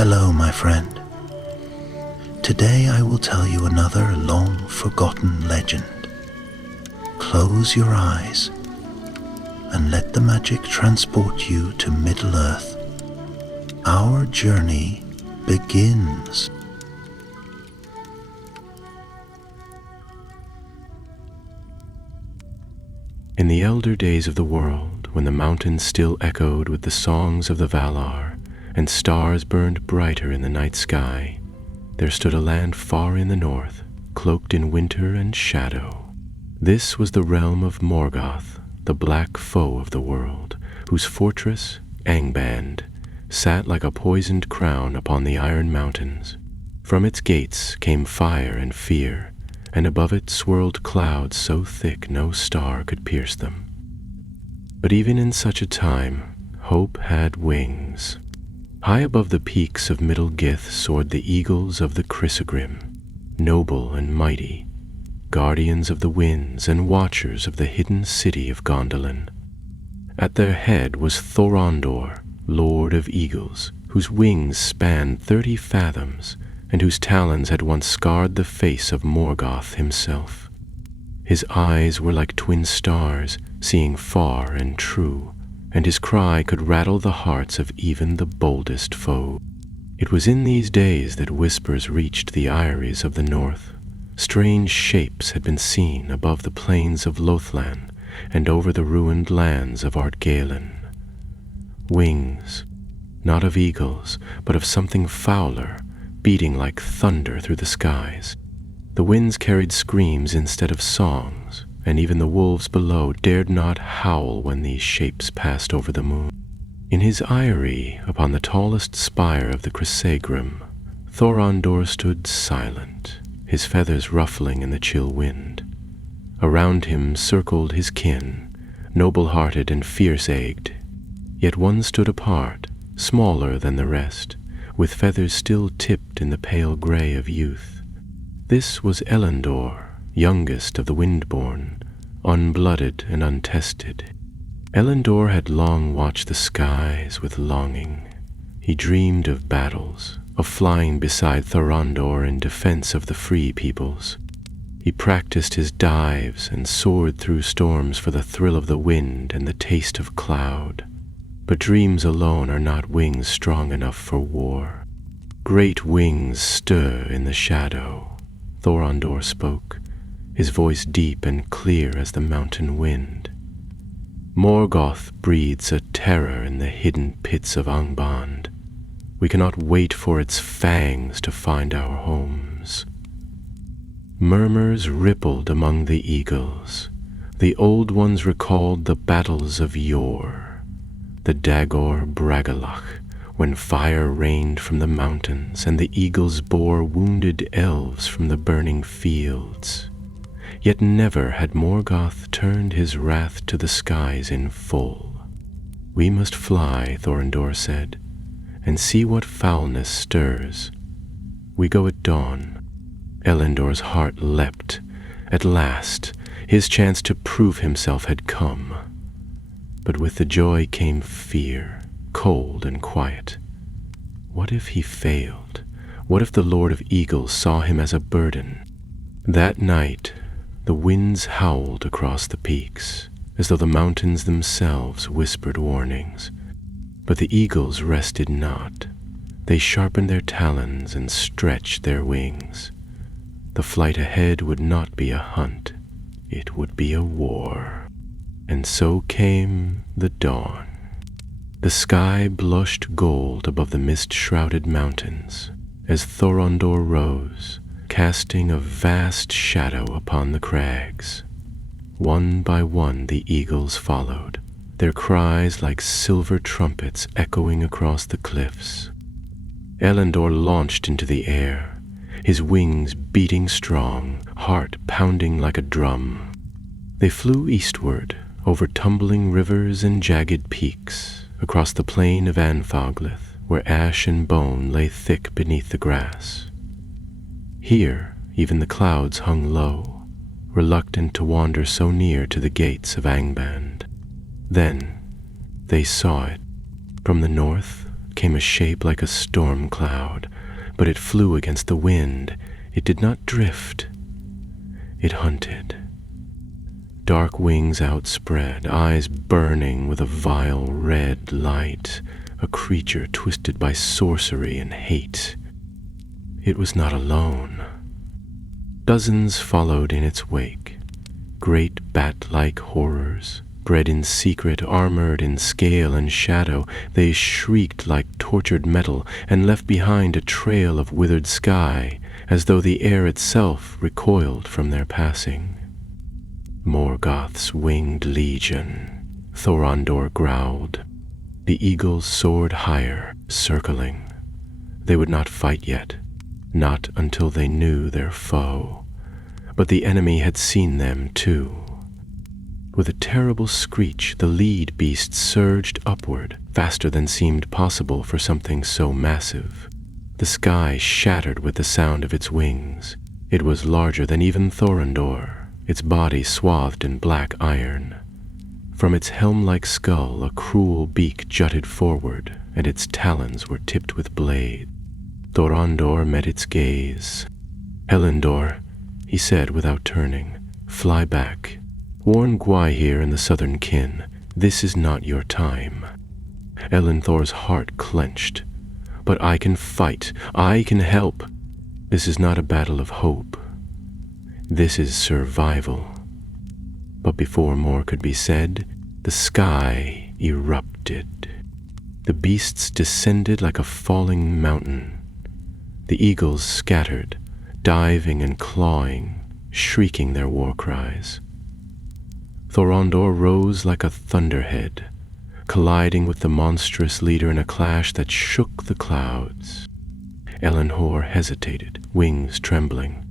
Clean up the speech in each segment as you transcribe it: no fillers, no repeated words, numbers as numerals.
Hello, my friend. Today I will tell you another long-forgotten legend. Close your eyes and let the magic transport you to Middle-earth. Our journey begins. In the elder days of the world, when the mountains still echoed with the songs of the Valar, and stars burned brighter in the night sky, there stood a land far in the north, cloaked in winter and shadow. This was the realm of Morgoth, the black foe of the world, whose fortress, Angband, sat like a poisoned crown upon the iron mountains. From its gates came fire and fear, and above it swirled clouds so thick no star could pierce them. But even in such a time, hope had wings. High above the peaks of Middle Gith soared the eagles of the Chrysogrim, noble and mighty, guardians of the winds and watchers of the hidden city of Gondolin. At their head was Thorondor, Lord of Eagles, whose wings spanned 30 fathoms, and whose talons had once scarred the face of Morgoth himself. His eyes were like twin stars, seeing far and true, and his cry could rattle the hearts of even the boldest foe. It was in these days that whispers reached the eyries of the north. Strange shapes had been seen above the plains of Lothlan and over the ruined lands of Ardgalen. Wings, not of eagles, but of something fouler, beating like thunder through the skies. The winds carried screams instead of songs, and even the wolves below dared not howl when these shapes passed over the moon. In his eyrie, upon the tallest spire of the Chrysogrim, Thorondor stood silent, his feathers ruffling in the chill wind. Around him circled his kin, noble-hearted and fierce-egged. Yet one stood apart, smaller than the rest, with feathers still tipped in the pale gray of youth. This was Elendor, youngest of the Windborn, unblooded and untested. Elendor had long watched the skies with longing. He dreamed of battles, of flying beside Thorondor in defense of the free peoples. He practiced his dives and soared through storms for the thrill of the wind and the taste of cloud. But dreams alone are not wings strong enough for war. Great wings stir in the shadow. Thorondor spoke, his voice deep and clear as the mountain wind. Morgoth breathes a terror in the hidden pits of Angband. We cannot wait for its fangs to find our homes. Murmurs rippled among the eagles. The old ones recalled the battles of yore. The Dagor Bragalach, when fire rained from the mountains and the eagles bore wounded elves from the burning fields. Yet never had Morgoth turned his wrath to the skies in full. We must fly, Thorondor said, and see what foulness stirs. We go at dawn. Elendor's heart leapt. At last, his chance to prove himself had come. But with the joy came fear, cold and quiet. What if he failed? What if the Lord of Eagles saw him as a burden? That night, the winds howled across the peaks, as though the mountains themselves whispered warnings. But the eagles rested not. They sharpened their talons and stretched their wings. The flight ahead would not be a hunt. It would be a war. And so came the dawn. The sky blushed gold above the mist-shrouded mountains as Thorondor rose, casting a vast shadow upon the crags. One by one the eagles followed, their cries like silver trumpets echoing across the cliffs. Elendor launched into the air, his wings beating strong, heart pounding like a drum. They flew eastward, over tumbling rivers and jagged peaks, across the plain of Anfaglith, where ash and bone lay thick beneath the grass. Here, even the clouds hung low, reluctant to wander so near to the gates of Angband. Then they saw it. From the north came a shape like a storm cloud, but it flew against the wind. It did not drift. It hunted. Dark wings outspread, eyes burning with a vile red light, a creature twisted by sorcery and hate. It was not alone. Dozens followed in its wake, great bat-like horrors, bred in secret, armored in scale and shadow. They shrieked like tortured metal and left behind a trail of withered sky, as though the air itself recoiled from their passing. Morgoth's winged legion, Thorondor growled. The eagles soared higher, circling. They would not fight yet, not until they knew their foe. But the enemy had seen them too. With a terrible screech, the lead beast surged upward, faster than seemed possible for something so massive. The sky shattered with the sound of its wings. It was larger than even Thorondor, its body swathed in black iron. From its helm-like skull, a cruel beak jutted forward, and its talons were tipped with blades. Thorondor met its gaze. "Elendor," he said without turning, "fly back. Warn Gwaihir and the southern kin, this is not your time." Elendor's heart clenched. "But I can fight. I can help. This is not a battle of hope. This is survival." But before more could be said, the sky erupted. The beasts descended like a falling mountain. The eagles scattered, diving and clawing, shrieking their war cries. Thorondor rose like a thunderhead, colliding with the monstrous leader in a clash that shook the clouds. Elendor hesitated, wings trembling.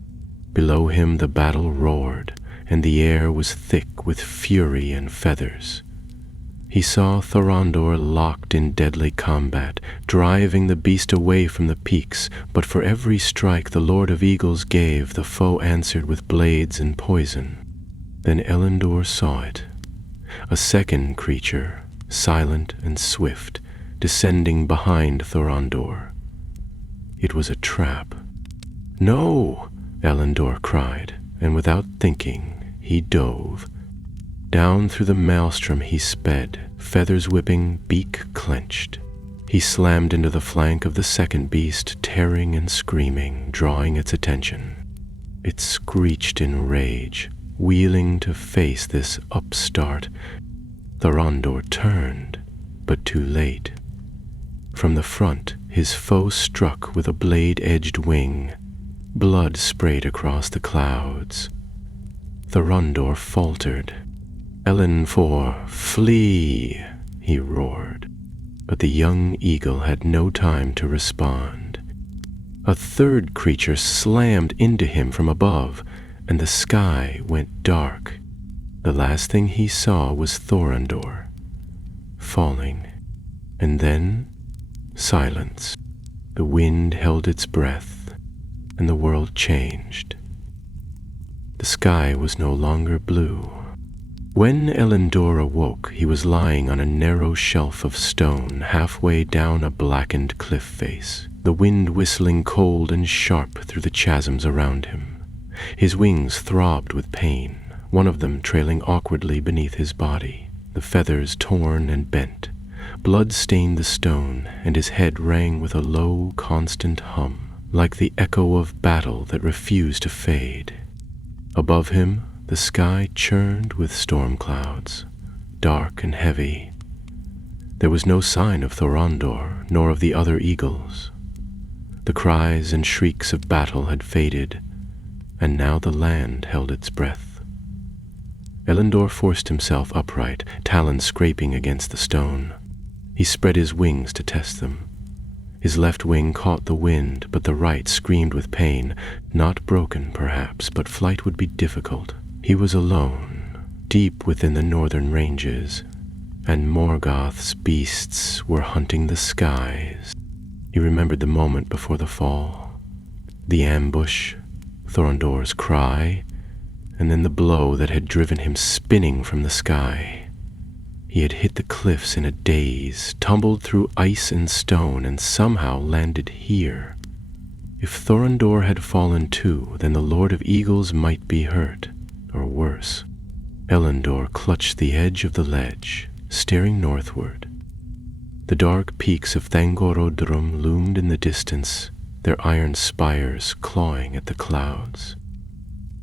Below him the battle roared, and the air was thick with fury and feathers. He saw Thorondor locked in deadly combat, driving the beast away from the peaks, but for every strike the Lord of Eagles gave, the foe answered with blades and poison. Then Elendor saw it, a second creature, silent and swift, descending behind Thorondor. It was a trap. "No!" Elendor cried, and without thinking, he dove. Down through the maelstrom he sped, feathers whipping, beak clenched. He slammed into the flank of the second beast, tearing and screaming, drawing its attention. It screeched in rage, wheeling to face this upstart. Thorondor turned, but too late. From the front, his foe struck with a blade-edged wing. Blood sprayed across the clouds. Thorondor faltered. "Elendor, flee!" he roared. But the young eagle had no time to respond. A third creature slammed into him from above, and the sky went dark. The last thing he saw was Thorondor, falling, and then silence. The wind held its breath, and the world changed. The sky was no longer blue. When Elendor awoke, he was lying on a narrow shelf of stone halfway down a blackened cliff face, the wind whistling cold and sharp through the chasms around him. His wings throbbed with pain, one of them trailing awkwardly beneath his body, the feathers torn and bent. Blood stained the stone, and his head rang with a low, constant hum, like the echo of battle that refused to fade. Above him, the sky churned with storm clouds, dark and heavy. There was no sign of Thorondor, nor of the other eagles. The cries and shrieks of battle had faded, and now the land held its breath. Elendor forced himself upright, talons scraping against the stone. He spread his wings to test them. His left wing caught the wind, but the right screamed with pain. Not broken, perhaps, but flight would be difficult. He was alone, deep within the northern ranges, and Morgoth's beasts were hunting the skies. He remembered the moment before the fall, the ambush, Thorondor's cry, and then the blow that had driven him spinning from the sky. He had hit the cliffs in a daze, tumbled through ice and stone, and somehow landed here. If Thorondor had fallen too, then the Lord of Eagles might be hurt, or worse. Elendor clutched the edge of the ledge, staring northward. The dark peaks of Thangorodrim loomed in the distance, their iron spires clawing at the clouds.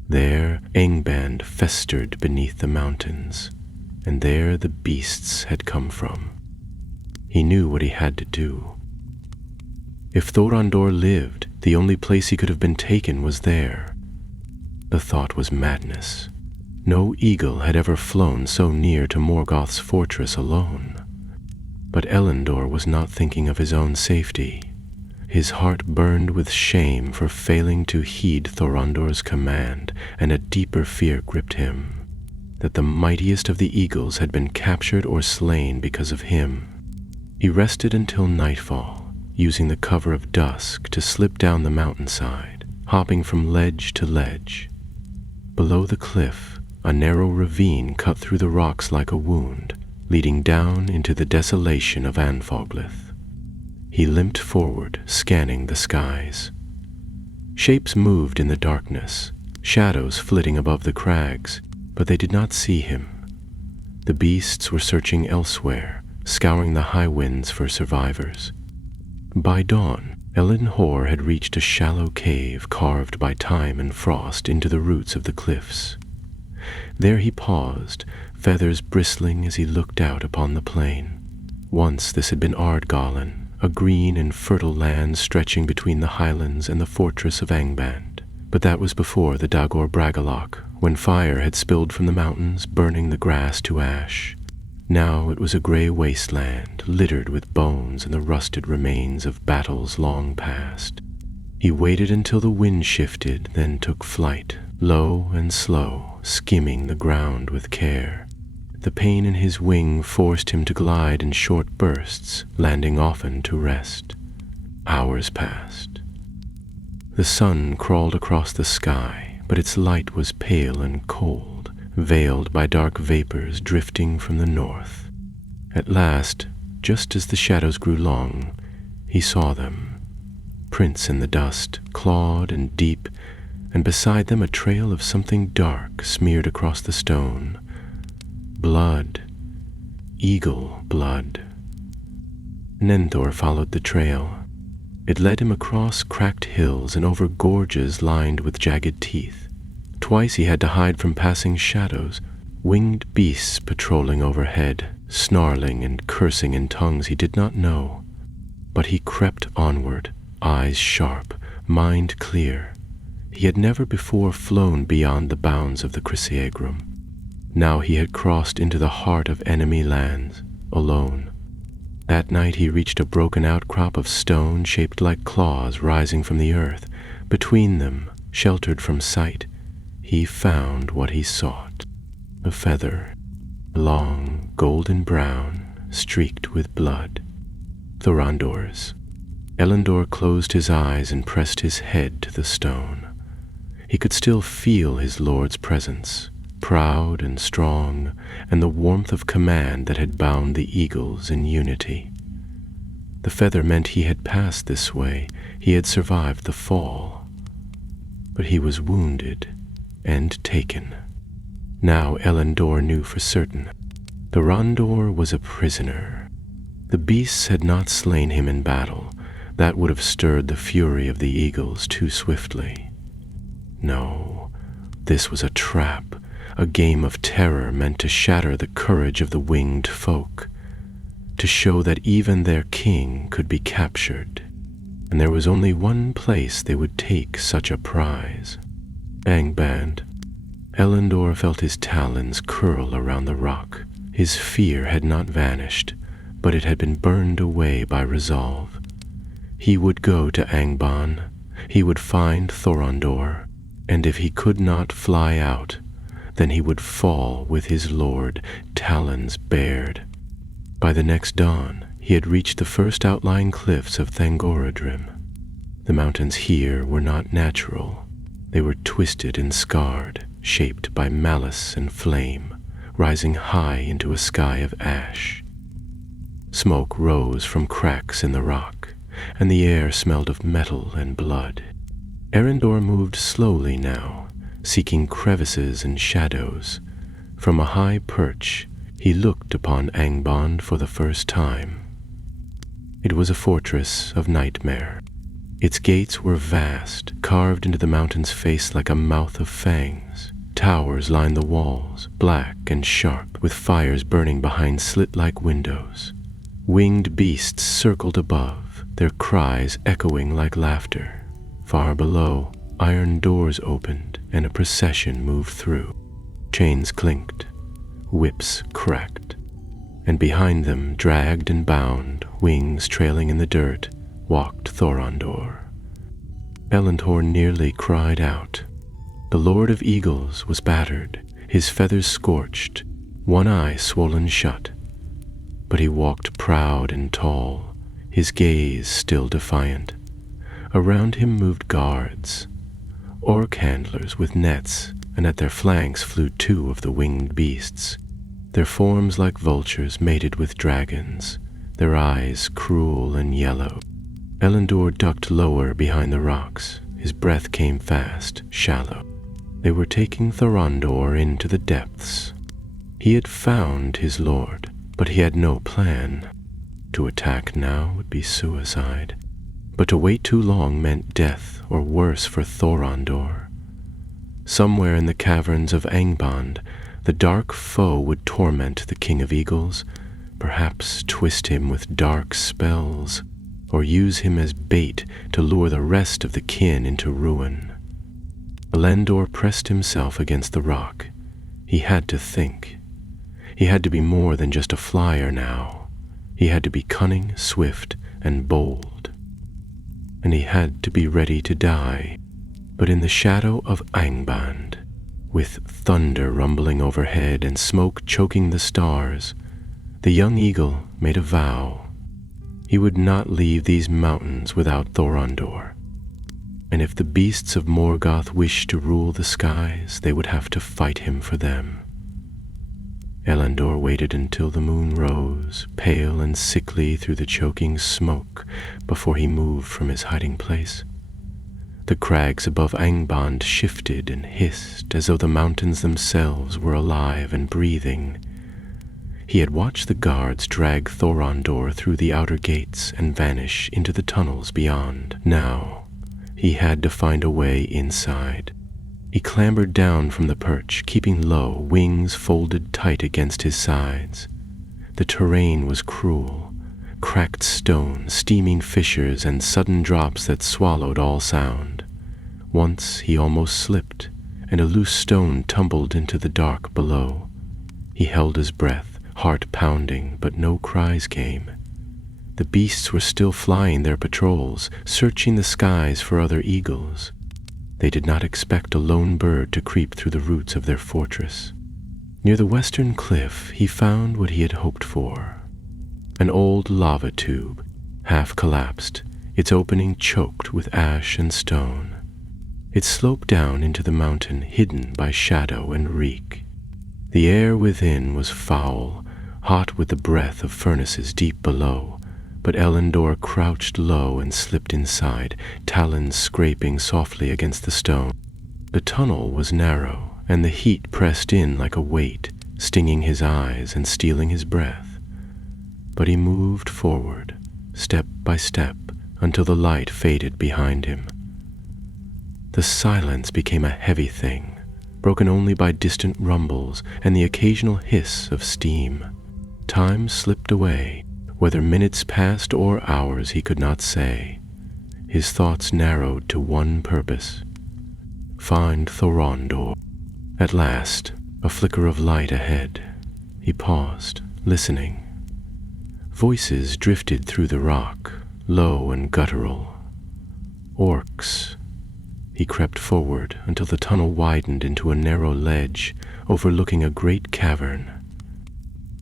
There Angband festered beneath the mountains, and there the beasts had come from. He knew what he had to do. If Thorondor lived, the only place he could have been taken was there. The thought was madness. No eagle had ever flown so near to Morgoth's fortress alone. But Elendor was not thinking of his own safety. His heart burned with shame for failing to heed Thorondor's command, and a deeper fear gripped him, that the mightiest of the eagles had been captured or slain because of him. He rested until nightfall, using the cover of dusk to slip down the mountainside, hopping from ledge to ledge. Below the cliff, a narrow ravine cut through the rocks like a wound, leading down into the desolation of Anfoglith. He limped forward, scanning the skies. Shapes moved in the darkness, shadows flitting above the crags, but they did not see him. The beasts were searching elsewhere, scouring the high winds for survivors. By dawn, Elendor had reached a shallow cave carved by time and frost into the roots of the cliffs. There he paused, feathers bristling as he looked out upon the plain. Once this had been Ardgallen, a green and fertile land stretching between the highlands and the fortress of Angband. But that was before the Dagor Bragollach, when fire had spilled from the mountains, burning the grass to ash. Now it was a gray wasteland, littered with bones and the rusted remains of battles long past. He waited until the wind shifted, then took flight, low and slow, skimming the ground with care. The pain in his wing forced him to glide in short bursts, landing often to rest. Hours passed. The sun crawled across the sky, but its light was pale and cold, veiled by dark vapors drifting from the north. At last, just as the shadows grew long, he saw them. Prints in the dust, clawed and deep, and beside them a trail of something dark smeared across the stone. Blood. Eagle blood. Nenthor followed the trail. It led him across cracked hills and over gorges lined with jagged teeth. Twice he had to hide from passing shadows, winged beasts patrolling overhead, snarling and cursing in tongues he did not know. But he crept onward, eyes sharp, mind clear. He had never before flown beyond the bounds of the Chrysaegrum. Now he had crossed into the heart of enemy lands, alone. That night he reached a broken outcrop of stone shaped like claws rising from the earth. Between them, sheltered from sight, he found what he sought. A feather, long, golden brown, streaked with blood. Thorondor's. Elendor closed his eyes and pressed his head to the stone. He could still feel his lord's presence, proud and strong, and the warmth of command that had bound the eagles in unity. The feather meant he had passed this way, he had survived the fall. But he was wounded and taken. Now Elendor knew for certain. Thorondor was a prisoner. The beasts had not slain him in battle. That would have stirred the fury of the eagles too swiftly. No, this was a trap, a game of terror meant to shatter the courage of the winged folk, to show that even their king could be captured, and there was only one place they would take such a prize. Angband. Elendor felt his talons curl around the rock. His fear had not vanished, but it had been burned away by resolve. He would go to Angband, he would find Thorondor, and if he could not fly out, then he would fall with his lord, talons bared. By the next dawn, he had reached the first outlying cliffs of Thangorodrim. The mountains here were not natural. They were twisted and scarred, shaped by malice and flame, rising high into a sky of ash. Smoke rose from cracks in the rock, and the air smelled of metal and blood. Arendor moved slowly now, seeking crevices and shadows. From a high perch, he looked upon Angband for the first time. It was a fortress of nightmare. Its gates were vast, carved into the mountain's face like a mouth of fangs. Towers lined the walls, black and sharp, with fires burning behind slit-like windows. Winged beasts circled above, their cries echoing like laughter. Far below, iron doors opened and a procession moved through. Chains clinked, whips cracked, and behind them, dragged and bound, wings trailing in the dirt, walked Thorondor. Elendor nearly cried out. The Lord of Eagles was battered, his feathers scorched, one eye swollen shut. But he walked proud and tall, his gaze still defiant. Around him moved guards, orc handlers with nets, and at their flanks flew two of the winged beasts, their forms like vultures mated with dragons, their eyes cruel and yellow. Elendor ducked lower behind the rocks. His breath came fast, shallow. They were taking Thorondor into the depths. He had found his lord, but he had no plan. To attack now would be suicide, but to wait too long meant death or worse for Thorondor. Somewhere in the caverns of Angband, the dark foe would torment the King of Eagles, perhaps twist him with dark spells, or use him as bait to lure the rest of the kin into ruin. Elendor pressed himself against the rock. He had to think. He had to be more than just a flyer now. He had to be cunning, swift, and bold. And he had to be ready to die. But in the shadow of Angband, with thunder rumbling overhead and smoke choking the stars, the young eagle made a vow. He would not leave these mountains without Thorondor. And if the beasts of Morgoth wished to rule the skies, they would have to fight him for them. Elendor waited until the moon rose, pale and sickly through the choking smoke, before he moved from his hiding place. The crags above Angband shifted and hissed as though the mountains themselves were alive and breathing. He had watched the guards drag Thorondor through the outer gates and vanish into the tunnels beyond. Now, he had to find a way inside. He clambered down from the perch, keeping low, wings folded tight against his sides. The terrain was cruel. Cracked stone, steaming fissures, and sudden drops that swallowed all sound. Once he almost slipped, and a loose stone tumbled into the dark below. He held his breath, heart pounding, but no cries came. The beasts were still flying their patrols, searching the skies for other eagles. They did not expect a lone bird to creep through the roots of their fortress. Near the western cliff, he found what he had hoped for. An old lava tube, half collapsed, its opening choked with ash and stone. It sloped down into the mountain, hidden by shadow and reek. The air within was foul, hot with the breath of furnaces deep below, but Elendor crouched low and slipped inside, talons scraping softly against the stone. The tunnel was narrow, and the heat pressed in like a weight, stinging his eyes and stealing his breath. But he moved forward, step by step, until the light faded behind him. The silence became a heavy thing, broken only by distant rumbles and the occasional hiss of steam. Time slipped away. Whether minutes passed or hours he could not say. His thoughts narrowed to one purpose: find Thorondor. At last, a flicker of light ahead. He paused, listening. Voices drifted through the rock, low and guttural. Orcs. He crept forward until the tunnel widened into a narrow ledge overlooking a great cavern.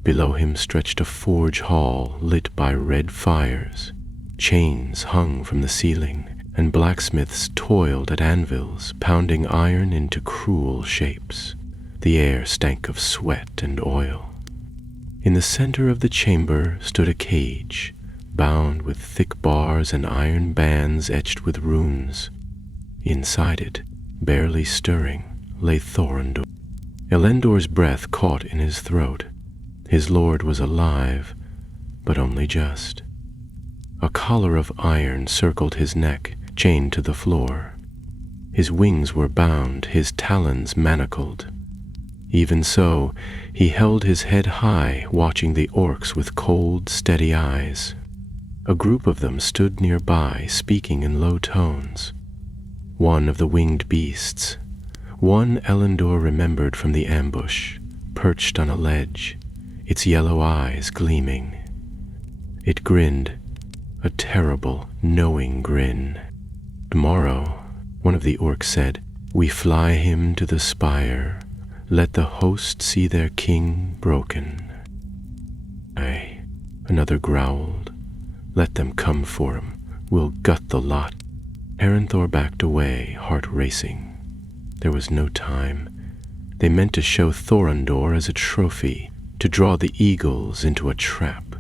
Below him stretched a forge hall lit by red fires. Chains hung from the ceiling, and blacksmiths toiled at anvils, pounding iron into cruel shapes. The air stank of sweat and oil. In the center of the chamber stood a cage, bound with thick bars and iron bands etched with runes. Inside it, barely stirring, lay Thorondor. Elendor's breath caught in his throat. His lord was alive, but only just. A collar of iron circled his neck, chained to the floor. His wings were bound, his talons manacled. Even so, he held his head high, watching the orcs with cold, steady eyes. A group of them stood nearby, speaking in low tones. One of the winged beasts, one Elendor remembered from the ambush, perched on a ledge, its yellow eyes gleaming. It grinned, a terrible, knowing grin. "Tomorrow," one of the orcs said, "we fly him to the spire. Let the host see their king broken." "Aye," another growled. "Let them come for him. We'll gut the lot." Erenthor backed away, heart racing. There was no time. They meant to show Thorondor as a trophy, to draw the eagles into a trap.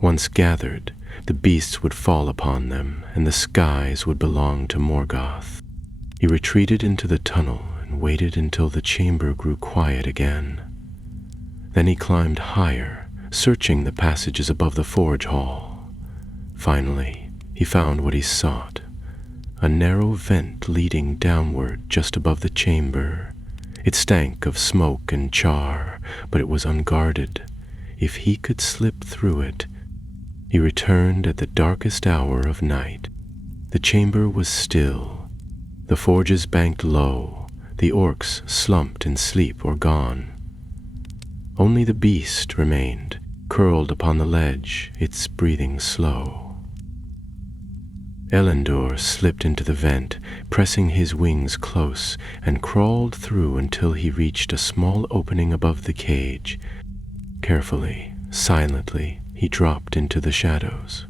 Once gathered, the beasts would fall upon them, and the skies would belong to Morgoth. He retreated into the tunnel and waited until the chamber grew quiet again. Then he climbed higher, searching the passages above the forge hall. Finally, he found what he sought. A narrow vent leading downward just above the chamber. It stank of smoke and char, but it was unguarded. If he could slip through it. He returned at the darkest hour of night. The chamber was still. The forges banked low, the orcs slumped in sleep or gone. Only the beast remained, curled upon the ledge, its breathing slow. Elendor slipped into the vent, pressing his wings close, and crawled through until he reached a small opening above the cage. Carefully, silently, he dropped into the shadows.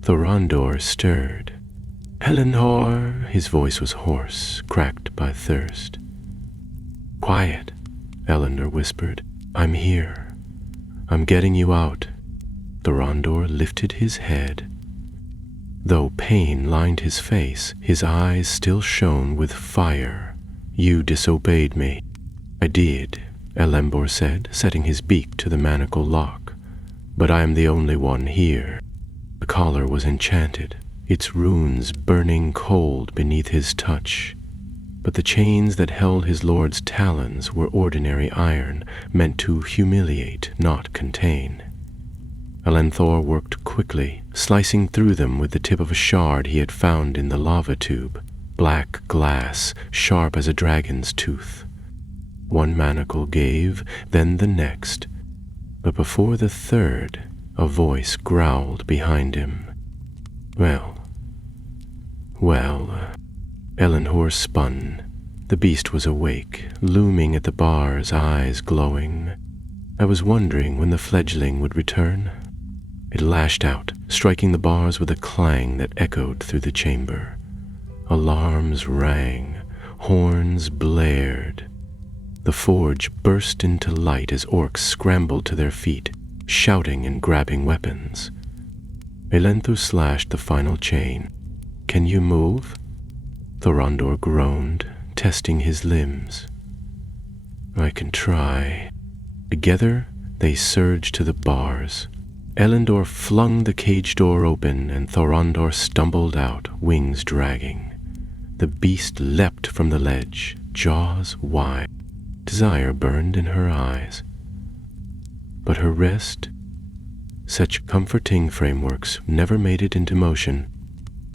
Thorondor stirred. "Elendor!" His voice was hoarse, cracked by thirst. "Quiet," Elendor whispered. "I'm here. I'm getting you out." Thorondor lifted his head. Though pain lined his face, his eyes still shone with fire. "You disobeyed me." "I did," Elendor said, setting his beak to the manacle lock. "But I am the only one here." The collar was enchanted, its runes burning cold beneath his touch. But the chains that held his lord's talons were ordinary iron, meant to humiliate, not contain. Elendor worked quickly, slicing through them with the tip of a shard he had found in the lava tube, black glass, sharp as a dragon's tooth. One manacle gave, then the next, but before the third, a voice growled behind him. Well. Elendor spun. The beast was awake, looming at the bars, eyes glowing. "I was wondering when the fledgling would return." It lashed out, striking the bars with a clang that echoed through the chamber. Alarms rang, horns blared. The forge burst into light as orcs scrambled to their feet, shouting and grabbing weapons. Elendor slashed the final chain. "Can you move?" Thorondor groaned, testing his limbs. "I can try." Together, they surged to the bars. Elendor flung the cage door open, and Thorondor stumbled out, wings dragging. The beast leapt from the ledge, jaws wide. Desire burned in her eyes. But her wrist, such comforting frameworks never made it into motion.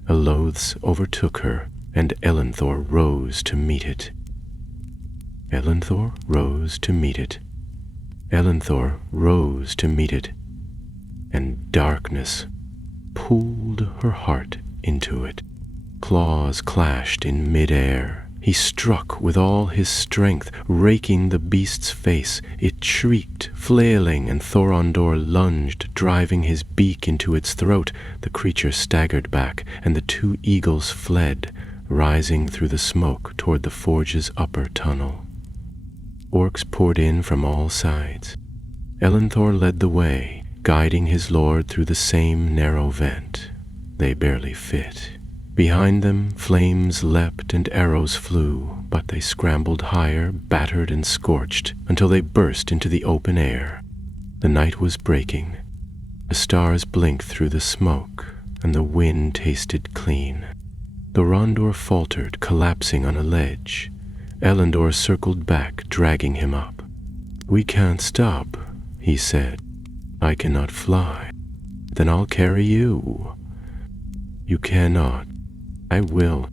A loaths overtook her, and Elendor rose to meet it. Elendor rose to meet it. Elendor rose to meet it. And darkness pulled her heart into it. Claws clashed in mid-air. He struck with all his strength, raking the beast's face. It shrieked, flailing, and Thorondor lunged, driving his beak into its throat. The creature staggered back, and the two eagles fled, rising through the smoke toward the forge's upper tunnel. Orcs poured in from all sides. Elenthor led the way, guiding his lord through the same narrow vent. They barely fit. Behind them, flames leapt and arrows flew, but they scrambled higher, battered and scorched, until they burst into the open air. The night was breaking. The stars blinked through the smoke, and the wind tasted clean. Thorondor faltered, collapsing on a ledge. Elendor circled back, dragging him up. "We can't stop," he said. "I cannot fly." "Then I'll carry you." "You cannot." "I will."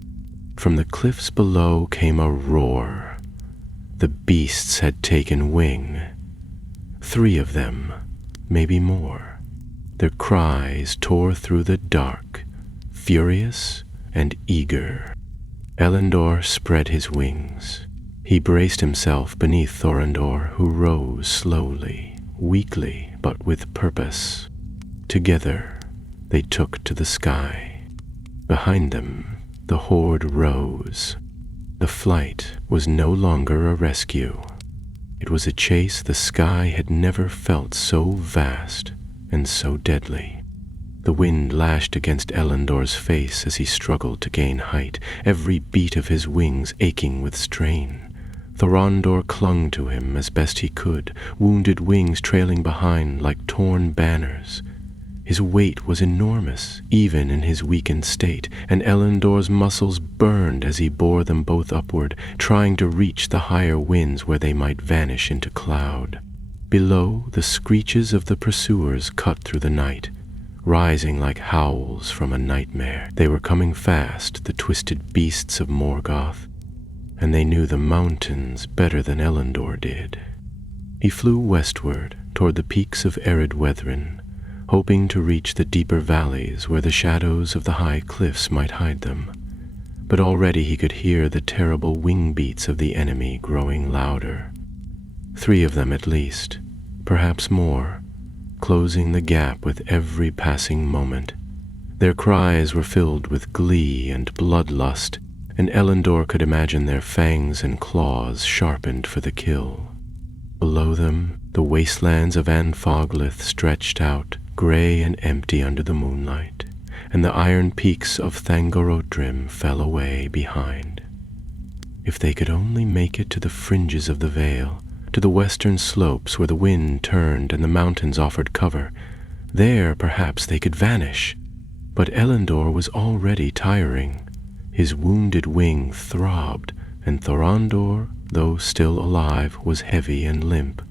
From the cliffs below came a roar. The beasts had taken wing. 3 of them, maybe more. Their cries tore through the dark, furious and eager. Elendor spread his wings. He braced himself beneath Thorondor, who rose slowly, weakly, but with purpose. Together, they took to the sky. Behind them, the horde rose. The flight was no longer a rescue. It was a chase the sky had never felt so vast and so deadly. The wind lashed against Elendor's face as he struggled to gain height, every beat of his wings aching with strain. Thorondor clung to him as best he could, wounded wings trailing behind like torn banners. His weight was enormous, even in his weakened state, and Elendor's muscles burned as he bore them both upward, trying to reach the higher winds where they might vanish into cloud. Below, the screeches of the pursuers cut through the night, rising like howls from a nightmare. They were coming fast, the twisted beasts of Morgoth, and they knew the mountains better than Elendor did. He flew westward, toward the peaks of arid Wethrin, hoping to reach the deeper valleys where the shadows of the high cliffs might hide them. But already he could hear the terrible wing beats of the enemy growing louder. 3 of them at least, perhaps more, closing the gap with every passing moment. Their cries were filled with glee and bloodlust, and Elendor could imagine their fangs and claws sharpened for the kill. Below them, the wastelands of Anfoglith stretched out, gray and empty under the moonlight, and the iron peaks of Thangorodrim fell away behind. If they could only make it to the fringes of the vale, to the western slopes where the wind turned and the mountains offered cover, there perhaps they could vanish. But Elendor was already tiring. His wounded wing throbbed, and Thorondor, though still alive, was heavy and limp.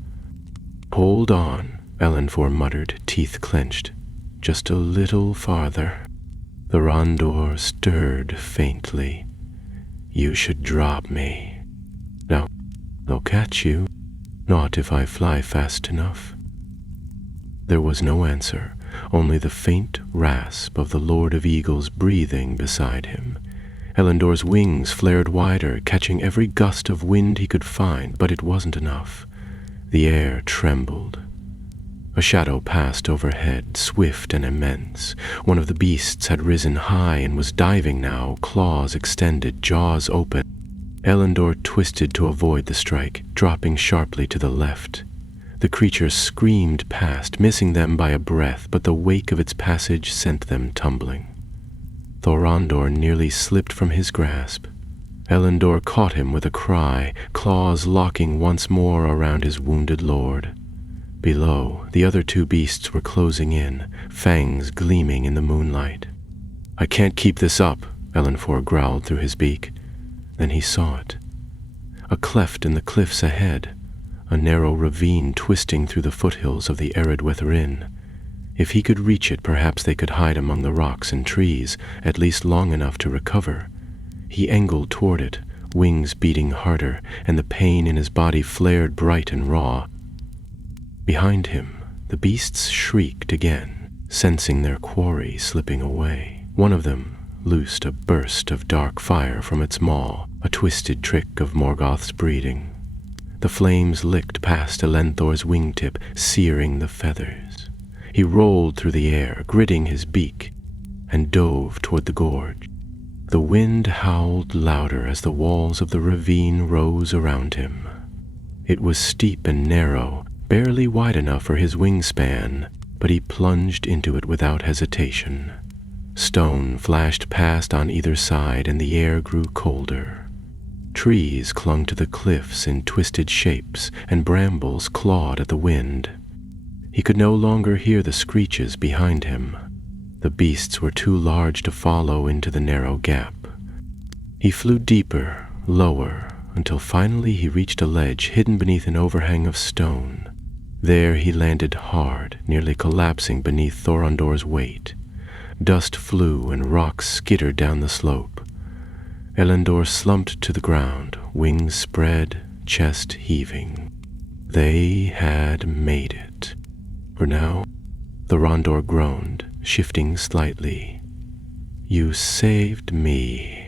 "Hold on," Elenfor muttered, teeth clenched. "Just a little farther." Thorondor stirred faintly. "You should drop me." "No, they'll catch you. Not if I fly fast enough." There was no answer, only the faint rasp of the Lord of Eagles breathing beside him. Elendor's wings flared wider, catching every gust of wind he could find, but it wasn't enough. The air trembled. A shadow passed overhead, swift and immense. One of the beasts had risen high and was diving now, claws extended, jaws open. Elendor twisted to avoid the strike, dropping sharply to the left. The creature screamed past, missing them by a breath, but the wake of its passage sent them tumbling. Thorondor nearly slipped from his grasp. Elendor caught him with a cry, claws locking once more around his wounded lord. Below, the other 2 beasts were closing in, fangs gleaming in the moonlight. "I can't keep this up," Elenfor growled through his beak. Then he saw it. A cleft in the cliffs ahead, a narrow ravine twisting through the foothills of the arid Wethrin. If he could reach it, perhaps they could hide among the rocks and trees, at least long enough to recover. He angled toward it, wings beating harder, and the pain in his body flared bright and raw. Behind him, the beasts shrieked again, sensing their quarry slipping away. One of them loosed a burst of dark fire from its maw, a twisted trick of Morgoth's breeding. The flames licked past Elenthor's wingtip, searing the feathers. He rolled through the air, gritting his beak, and dove toward the gorge. The wind howled louder as the walls of the ravine rose around him. It was steep and narrow, barely wide enough for his wingspan, but he plunged into it without hesitation. Stone flashed past on either side, and the air grew colder. Trees clung to the cliffs in twisted shapes, and brambles clawed at the wind. He could no longer hear the screeches behind him. The beasts were too large to follow into the narrow gap. He flew deeper, lower, until finally he reached a ledge hidden beneath an overhang of stone. There he landed hard, nearly collapsing beneath Thorondor's weight. Dust flew and rocks skittered down the slope. Elendor slumped to the ground, wings spread, chest heaving. They had made it. For now, Thorondor groaned, shifting slightly. "You saved me."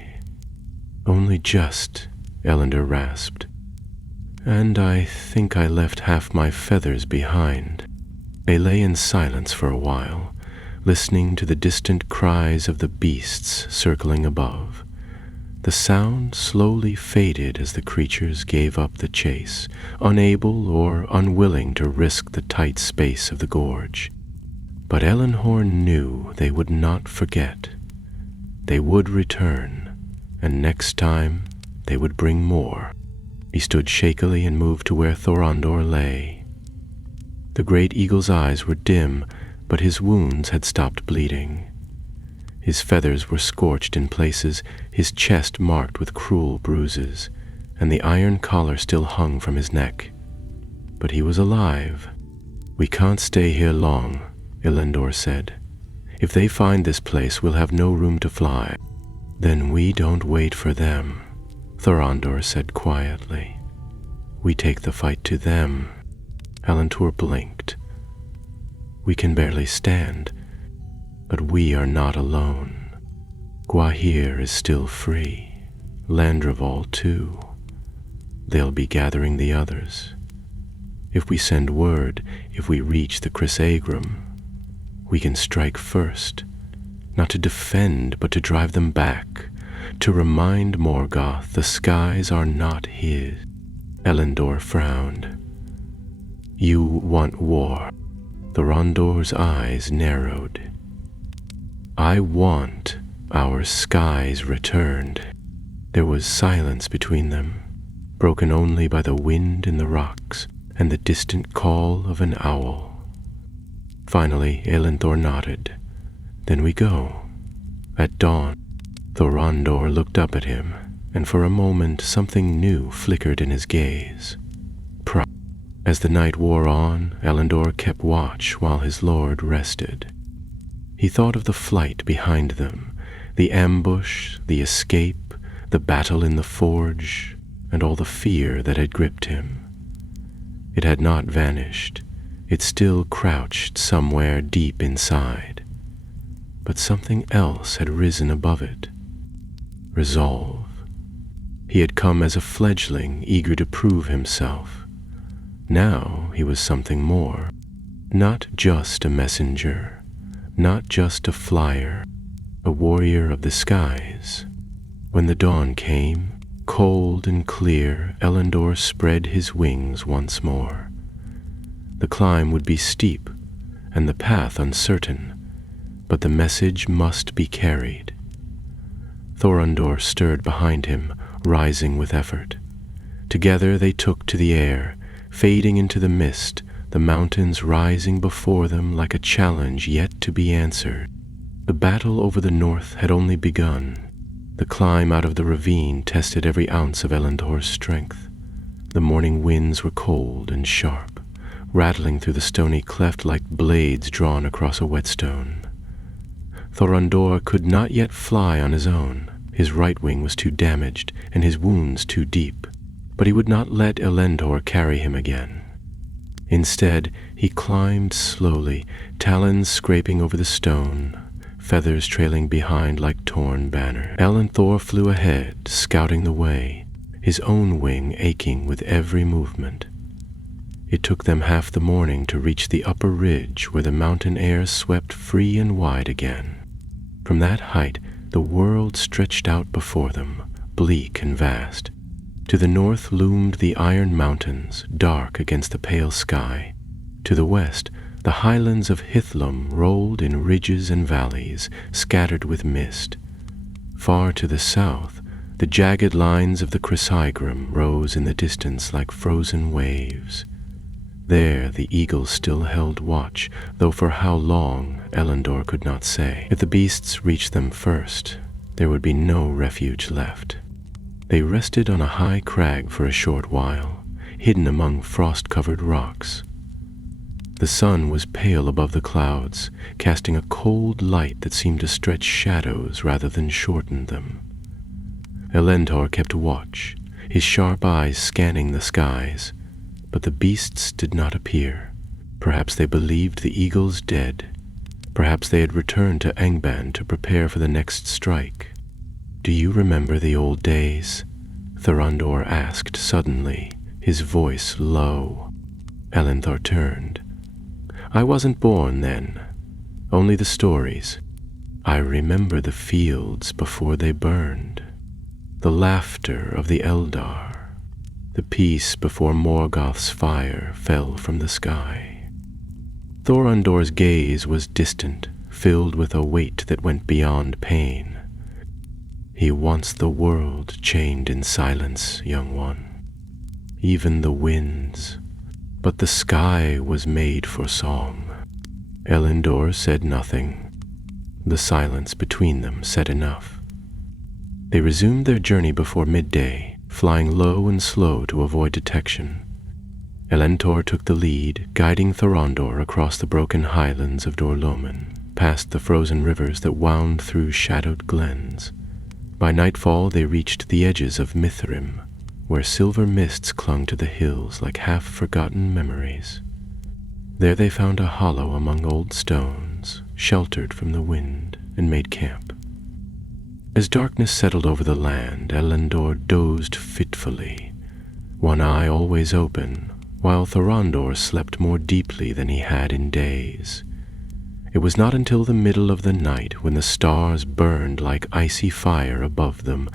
"Only just," Elendor rasped. "And I think I left half my feathers behind." They lay in silence for a while, listening to the distant cries of the beasts circling above. The sound slowly faded as the creatures gave up the chase, unable or unwilling to risk the tight space of the gorge. But Elendor knew they would not forget. They would return, and next time they would bring more. He stood shakily and moved to where Thorondor lay. The great eagle's eyes were dim, but his wounds had stopped bleeding. His feathers were scorched in places, his chest marked with cruel bruises, and the iron collar still hung from his neck. But he was alive. "We can't stay here long," Elendor said. "If they find this place, we'll have no room to fly." "Then we don't wait for them," Thorondor said quietly. "We take the fight to them." Elendor blinked. "We can barely stand, but we are not alone. Gwahir is still free. Landreval too. They'll be gathering the others. If we send word, if we reach the Chrysaegrim, we can strike first, not to defend, but to drive them back, to remind Morgoth the skies are not his." Elendor frowned. "You want war." Thorondor's eyes narrowed. "I want our skies returned." There was silence between them, broken only by the wind in the rocks and the distant call of an owl. Finally, Elendor nodded. "Then we go. At dawn." Thorondor looked up at him, and for a moment something new flickered in his gaze. Pride. As the night wore on, Elendor kept watch while his lord rested. He thought of the flight behind them, the ambush, the escape, the battle in the forge, and all the fear that had gripped him. It had not vanished. It still crouched somewhere deep inside. But something else had risen above it. Resolve. He had come as a fledgling, eager to prove himself. Now he was something more. Not just a messenger, not just a flyer, a warrior of the skies. When the dawn came, cold and clear, Elendor spread his wings once more. The climb would be steep, and the path uncertain, but the message must be carried. Thorondor stirred behind him, rising with effort. Together they took to the air, fading into the mist, the mountains rising before them like a challenge yet to be answered. The battle over the north had only begun. The climb out of the ravine tested every ounce of Elendor's strength. The morning winds were cold and sharp, rattling through the stony cleft like blades drawn across a whetstone. Thorondor could not yet fly on his own. His right wing was too damaged, and his wounds too deep, but he would not let Elendor carry him again. Instead, he climbed slowly, talons scraping over the stone, feathers trailing behind like torn banners. Elendor flew ahead, scouting the way, his own wing aching with every movement. It took them half the morning to reach the upper ridge where the mountain air swept free and wide again. From that height, the world stretched out before them, bleak and vast. To the north loomed the Iron Mountains, dark against the pale sky. To the west, the highlands of Hithlum rolled in ridges and valleys, scattered with mist. Far to the south, the jagged lines of the Chrysaegrim rose in the distance like frozen waves. There the eagles still held watch, though for how long Elendor could not say. If the beasts reached them first, there would be no refuge left. They rested on a high crag for a short while, hidden among frost-covered rocks. The sun was pale above the clouds, casting a cold light that seemed to stretch shadows rather than shorten them. Elendor kept watch, his sharp eyes scanning the skies, but the beasts did not appear. Perhaps they believed the eagles dead. Perhaps they had returned to Angband to prepare for the next strike. "Do you remember the old days?" Thorondor asked suddenly, his voice low. Elendor turned. "I wasn't born then, only the stories. I remember the fields before they burned, the laughter of the Eldar, the peace before Morgoth's fire fell from the sky." Thorondor's gaze was distant, filled with a weight that went beyond pain. "He wants the world chained in silence, young one. Even the winds. But the sky was made for song." Elendor said nothing. The silence between them said enough. They resumed their journey before midday, flying low and slow to avoid detection. Elendor took the lead, guiding Thorondor across the broken highlands of Dorloman, past the frozen rivers that wound through shadowed glens. By nightfall they reached the edges of Mithrim, where silver mists clung to the hills like half-forgotten memories. There they found a hollow among old stones, sheltered from the wind, and made camp. As darkness settled over the land, Elendor dozed fitfully, one eye always open, while Thorondor slept more deeply than he had in days. It was not until the middle of the night, when the stars burned like icy fire above them,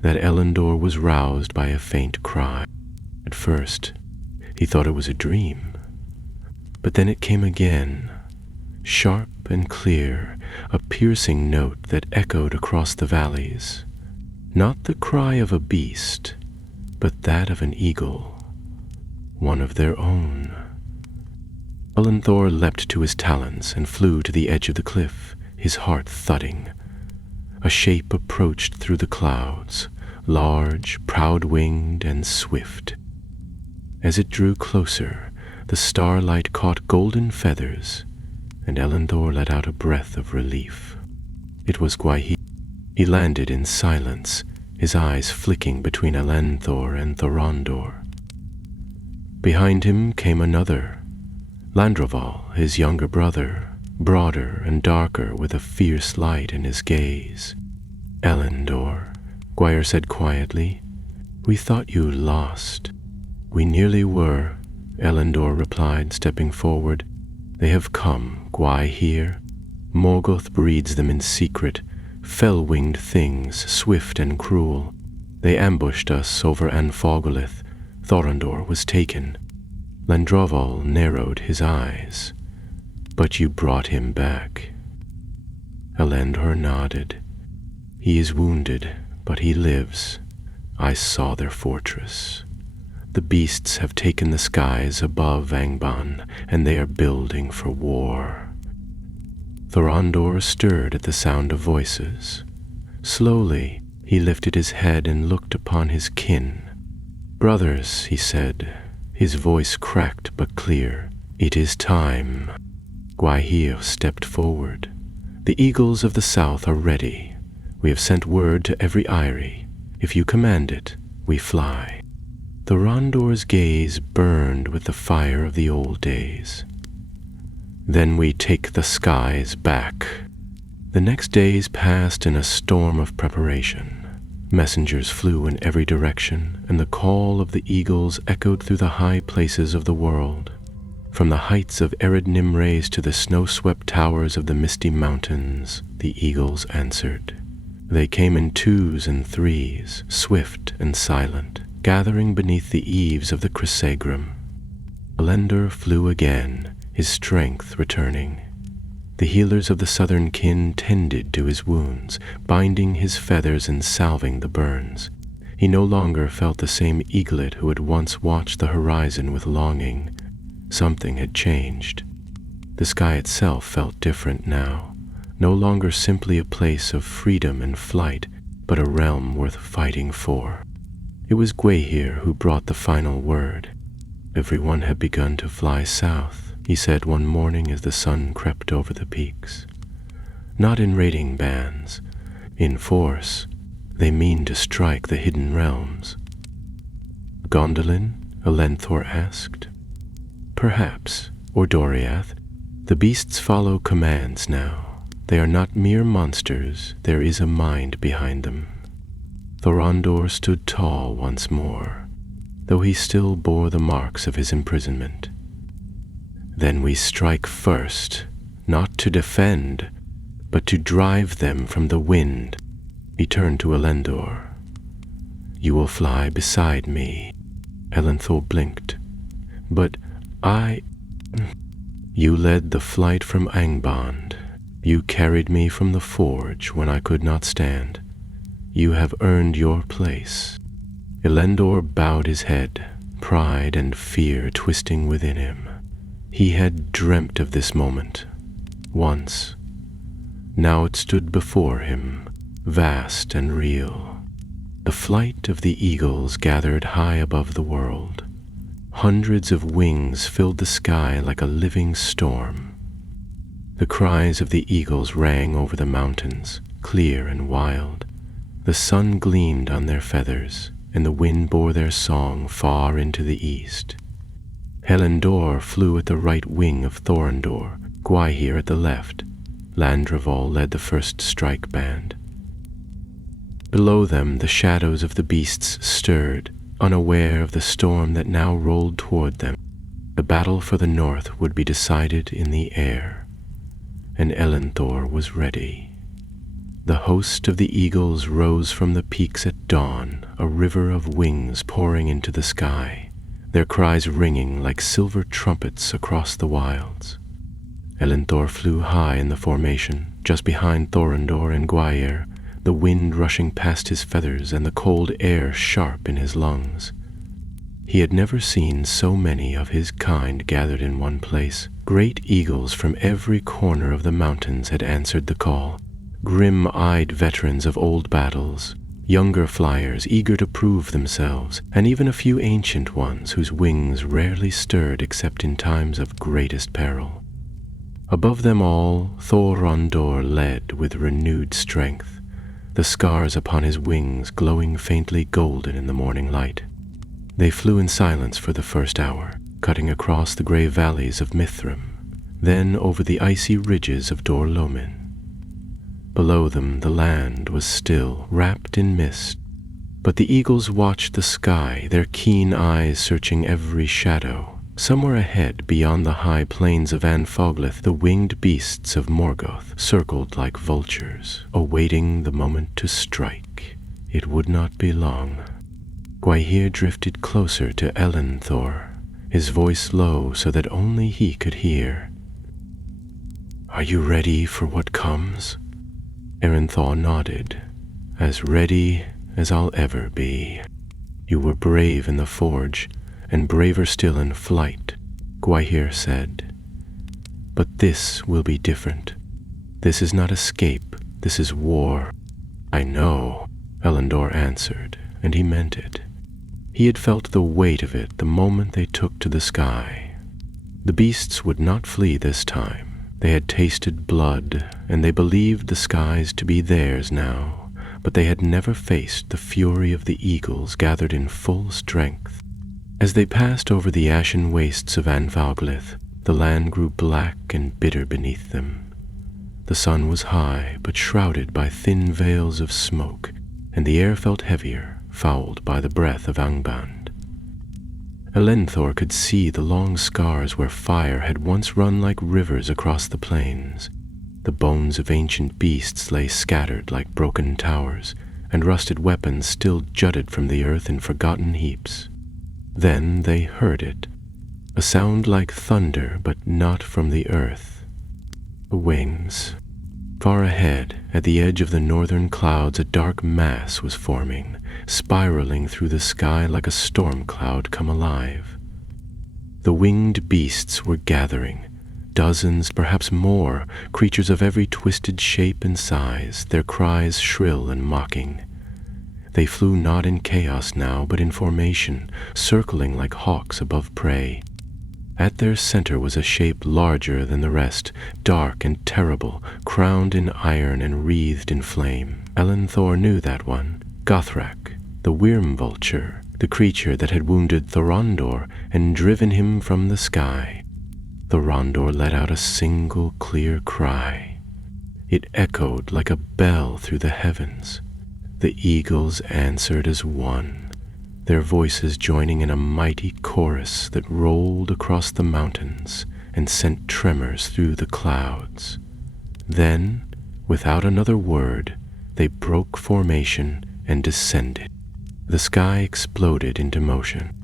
that Elendor was roused by a faint cry. At first, he thought it was a dream. But then it came again, sharp and clear, a piercing note that echoed across the valleys. Not the cry of a beast, but that of an eagle, one of their own. Elendor leapt to his talons and flew to the edge of the cliff, his heart thudding. A shape approached through the clouds, large, proud-winged, and swift. As it drew closer, the starlight caught golden feathers, and Elendor let out a breath of relief. It was Gwaihir. He landed in silence, his eyes flicking between Elendor and Thorondor. Behind him came another, Landroval, his younger brother, broader and darker with a fierce light in his gaze. "Elendor," Gwaihir said quietly, "we thought you lost." "We nearly were," Elendor replied, stepping forward. "They have come, Gwaihir. Morgoth breeds them in secret, fell-winged things, swift and cruel. They ambushed us over Anfogolith. Thorondor was taken." Landroval narrowed his eyes. "But you brought him back." Elendor nodded. "He is wounded, but he lives. I saw their fortress. The beasts have taken the skies above Angband, and they are building for war." Thorondor stirred at the sound of voices. Slowly, he lifted his head and looked upon his kin. "Brothers," he said, his voice cracked but clear, "it is time." Gwaihir stepped forward. "The eagles of the south are ready. We have sent word to every eyrie. If you command it, we fly." Thorondor's gaze burned with the fire of the old days. "Then we take the skies back." The next days passed in a storm of preparation. Messengers flew in every direction, and the call of the eagles echoed through the high places of the world. From the heights of Ered Nimrace to the snow-swept towers of the misty mountains, the eagles answered. They came in twos and threes, swift and silent, gathering beneath the eaves of the chrysagrum. Elendor flew again, his strength returning. The healers of the southern kin tended to his wounds, binding his feathers and salving the burns. He no longer felt the same eaglet who had once watched the horizon with longing. Something had changed. The sky itself felt different now, no longer simply a place of freedom and flight, but a realm worth fighting for. It was Gwaihir who brought the final word. Everyone had begun to fly south, he said one morning as the sun crept over the peaks. Not in raiding bands, in force. They mean to strike the hidden realms. Gondolin? Elenthor asked. Perhaps, or Doriath. The beasts follow commands now. They are not mere monsters, there is a mind behind them. Thorondor stood tall once more, though he still bore the marks of his imprisonment. Then we strike first, not to defend, but to drive them from the wind. He turned to Elendor. You will fly beside me. Elenthor blinked. But You led the flight from Angband. You carried me from the forge when I could not stand. You have earned your place. Elendor bowed his head, pride and fear twisting within him. He had dreamt of this moment, once. Now it stood before him, vast and real. The flight of the eagles gathered high above the world. Hundreds of wings filled the sky like a living storm. The cries of the eagles rang over the mountains, clear and wild. The sun gleamed on their feathers, and the wind bore their song far into the east. Elendor flew at the right wing of Thorondor, Gwaihir at the left. Landravol led the first strike band. Below them the shadows of the beasts stirred, unaware of the storm that now rolled toward them. The battle for the north would be decided in the air, and Elenthor was ready. The host of the eagles rose from the peaks at dawn, a river of wings pouring into the sky, their cries ringing like silver trumpets across the wilds. Elenthor flew high in the formation, just behind Thorondor and Gwaihir, the wind rushing past his feathers and the cold air sharp in his lungs. He had never seen so many of his kind gathered in one place. Great eagles from every corner of the mountains had answered the call, grim-eyed veterans of old battles, younger flyers eager to prove themselves, and even a few ancient ones whose wings rarely stirred except in times of greatest peril. Above them all, Thorondor led with renewed strength, the scars upon his wings glowing faintly golden in the morning light. They flew in silence for the first hour, cutting across the gray valleys of Mithrim, then over the icy ridges of Dorlomin. Below them the land was still, wrapped in mist, but the eagles watched the sky, their keen eyes searching every shadow. Somewhere ahead, beyond the high plains of Anfoglith, the winged beasts of Morgoth circled like vultures, awaiting the moment to strike. It would not be long. Gwaihir drifted closer to Elenthor, his voice low so that only he could hear. Are you ready for what comes? Elenthor nodded. As ready as I'll ever be. You were brave in the forge, and braver still in flight, Gwaihir said. But this will be different. This is not escape, this is war. I know, Elendor answered, and he meant it. He had felt the weight of it the moment they took to the sky. The beasts would not flee this time. They had tasted blood, and they believed the skies to be theirs now, but they had never faced the fury of the eagles gathered in full strength. As they passed over the ashen wastes of Anfoglith, the land grew black and bitter beneath them. The sun was high, but shrouded by thin veils of smoke, and the air felt heavier, fouled by the breath of Angband. Elenthor could see the long scars where fire had once run like rivers across the plains. The bones of ancient beasts lay scattered like broken towers, and rusted weapons still jutted from the earth in forgotten heaps. Then they heard it, a sound like thunder, but not from the earth. The wings. Far ahead, at the edge of the northern clouds, a dark mass was forming, spiraling through the sky like a storm cloud come alive. The winged beasts were gathering, dozens, perhaps more, creatures of every twisted shape and size, their cries shrill and mocking. They flew not in chaos now, but in formation, circling like hawks above prey. At their center was a shape larger than the rest, dark and terrible, crowned in iron and wreathed in flame. Elenthor knew that one, Gothrak, the Wyrm vulture, the creature that had wounded Thorondor and driven him from the sky. Thorondor let out a single clear cry. It echoed like a bell through the heavens. The eagles answered as one, their voices joining in a mighty chorus that rolled across the mountains and sent tremors through the clouds. Then, without another word, they broke formation and descended. The sky exploded into motion.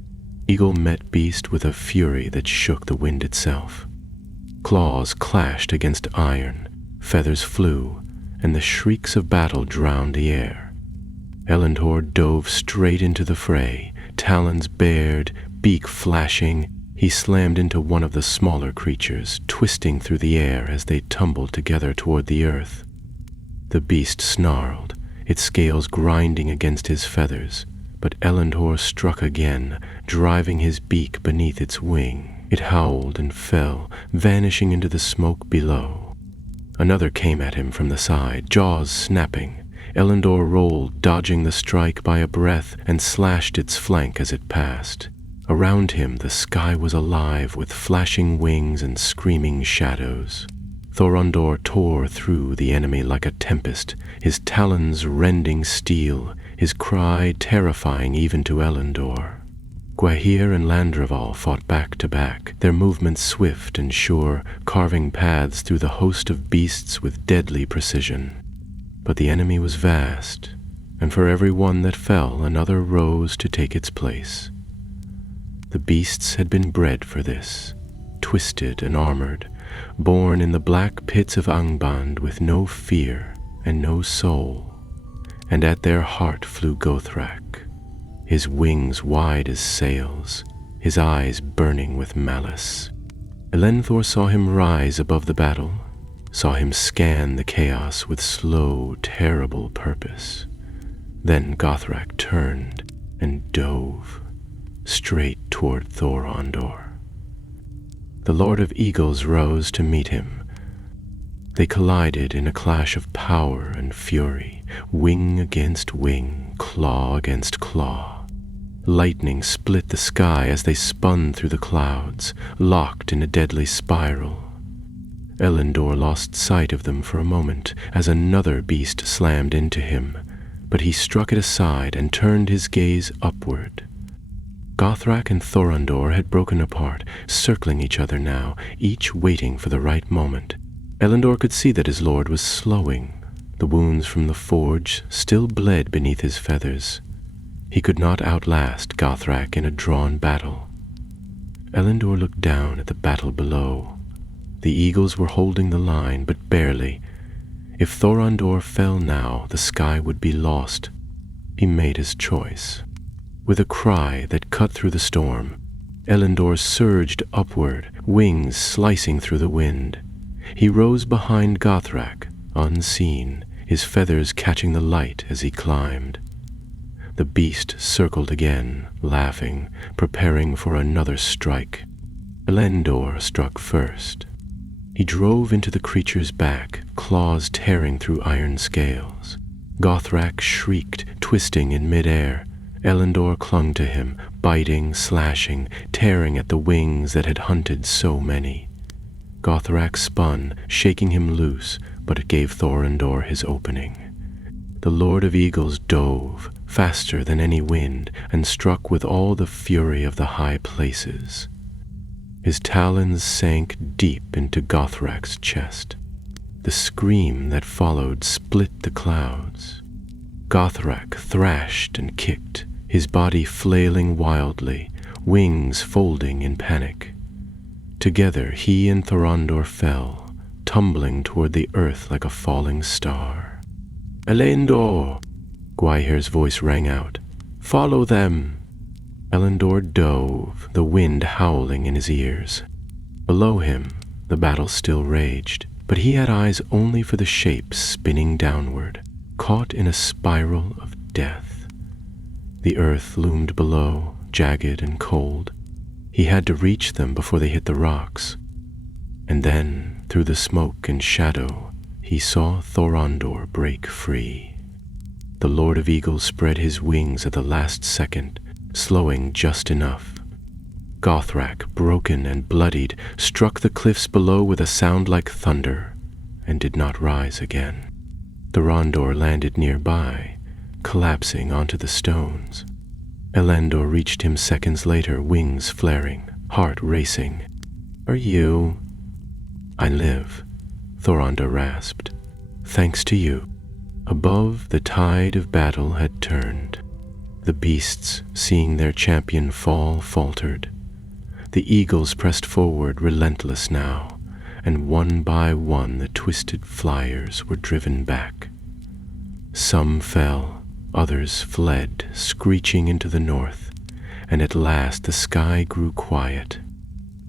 Eagle met beast with a fury that shook the wind itself. Claws clashed against iron, feathers flew, and the shrieks of battle drowned the air. Elenthor dove straight into the fray, talons bared, beak flashing. He slammed into one of the smaller creatures, twisting through the air as they tumbled together toward the earth. The beast snarled, its scales grinding against his feathers, but Elenthor struck again, driving his beak beneath its wing. It howled and fell, vanishing into the smoke below. Another came at him from the side, jaws snapping. Elenthor rolled, dodging the strike by a breath, and slashed its flank as it passed. Around him the sky was alive with flashing wings and screaming shadows. Thorondor tore through the enemy like a tempest, his talons rending steel, his cry terrifying even to Elenthor. Gwaihir and Landreval fought back to back, their movements swift and sure, carving paths through the host of beasts with deadly precision. But the enemy was vast, and for every one that fell, another rose to take its place. The beasts had been bred for this, twisted and armored, born in the black pits of Angband with no fear and no soul. And at their heart flew Gothrak, his wings wide as sails, his eyes burning with malice. Elenthor saw him rise above the battle, saw him scan the chaos with slow, terrible purpose. Then Gothrak turned and dove straight toward Thorondor. The Lord of Eagles rose to meet him. They collided in a clash of power and fury, wing against wing, claw against claw. Lightning split the sky as they spun through the clouds, locked in a deadly spiral. Elenthor lost sight of them for a moment as another beast slammed into him, but he struck it aside and turned his gaze upward. Gothrak and Thorondor had broken apart, circling each other now, each waiting for the right moment. Elenthor could see that his lord was slowing. The wounds from the forge still bled beneath his feathers. He could not outlast Gothrak in a drawn battle. Elenthor looked down at the battle below. The eagles were holding the line, but barely. If Thorondor fell now, the sky would be lost. He made his choice. With a cry that cut through the storm, Elenthor surged upward, wings slicing through the wind. He rose behind Gothrak, unseen, his feathers catching the light as he climbed. The beast circled again, laughing, preparing for another strike. Elenthor struck first. He drove into the creature's back, claws tearing through iron scales. Gothrak shrieked, twisting in midair. Elenthor clung to him, biting, slashing, tearing at the wings that had hunted so many. Gothrak spun, shaking him loose, but it gave Thorondor his opening. The Lord of Eagles dove, faster than any wind, and struck with all the fury of the high places. His talons sank deep into Gothrak's chest. The scream that followed split the clouds. Gothrak thrashed and kicked, his body flailing wildly, wings folding in panic. Together he and Thorondor fell, tumbling toward the earth like a falling star. "Elendor!" Gwaihir's voice rang out. "Follow them!" Elendor dove, the wind howling in his ears. Below him, the battle still raged, but he had eyes only for the shapes spinning downward, caught in a spiral of death. The earth loomed below, jagged and cold. He had to reach them before they hit the rocks. And then, through the smoke and shadow, he saw Thorondor break free. The Lord of Eagles spread his wings at the last second, slowing just enough. Gothrak, broken and bloodied, struck the cliffs below with a sound like thunder, and did not rise again. Thorondor landed nearby, collapsing onto the stones. Elendor reached him seconds later, wings flaring, heart racing. "Are you?" "I live," Thorondor rasped. "Thanks to you." Above, the tide of battle had turned. The beasts, seeing their champion fall, faltered. The eagles pressed forward, relentless now, and one by one the twisted flyers were driven back. Some fell, others fled, screeching into the north, and at last the sky grew quiet.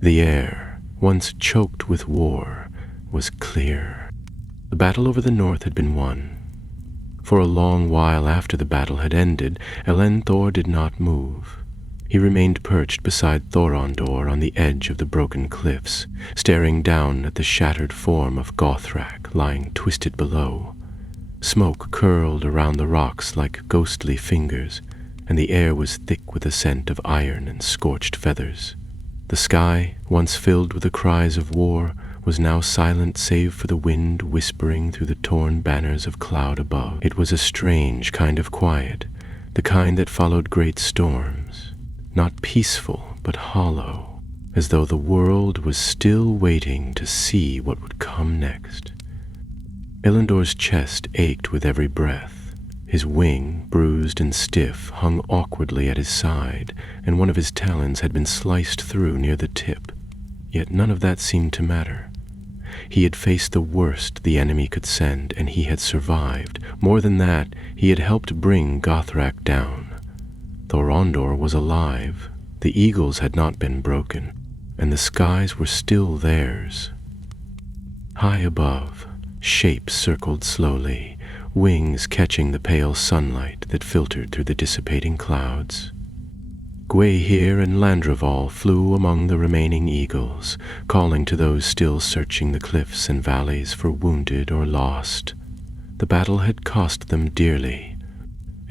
The air, once choked with war, was clear. The battle over the north had been won. For a long while after the battle had ended, Elendor did not move. He remained perched beside Thorondor on the edge of the broken cliffs, staring down at the shattered form of Gothrak lying twisted below. Smoke curled around the rocks like ghostly fingers, and the air was thick with the scent of iron and scorched feathers. The sky, once filled with the cries of war, was now silent save for the wind whispering through the torn banners of cloud above. It was a strange kind of quiet, the kind that followed great storms, not peaceful but hollow, as though the world was still waiting to see what would come next. Elendor's chest ached with every breath. His wing, bruised and stiff, hung awkwardly at his side, and one of his talons had been sliced through near the tip. Yet none of that seemed to matter. He had faced the worst the enemy could send, and he had survived. More than that, he had helped bring Gothrak down. Thorondor was alive. The eagles had not been broken, and the skies were still theirs. High above, shapes circled slowly, wings catching the pale sunlight that filtered through the dissipating clouds. Gwaihir and Landroval flew among the remaining eagles, calling to those still searching the cliffs and valleys for wounded or lost. The battle had cost them dearly.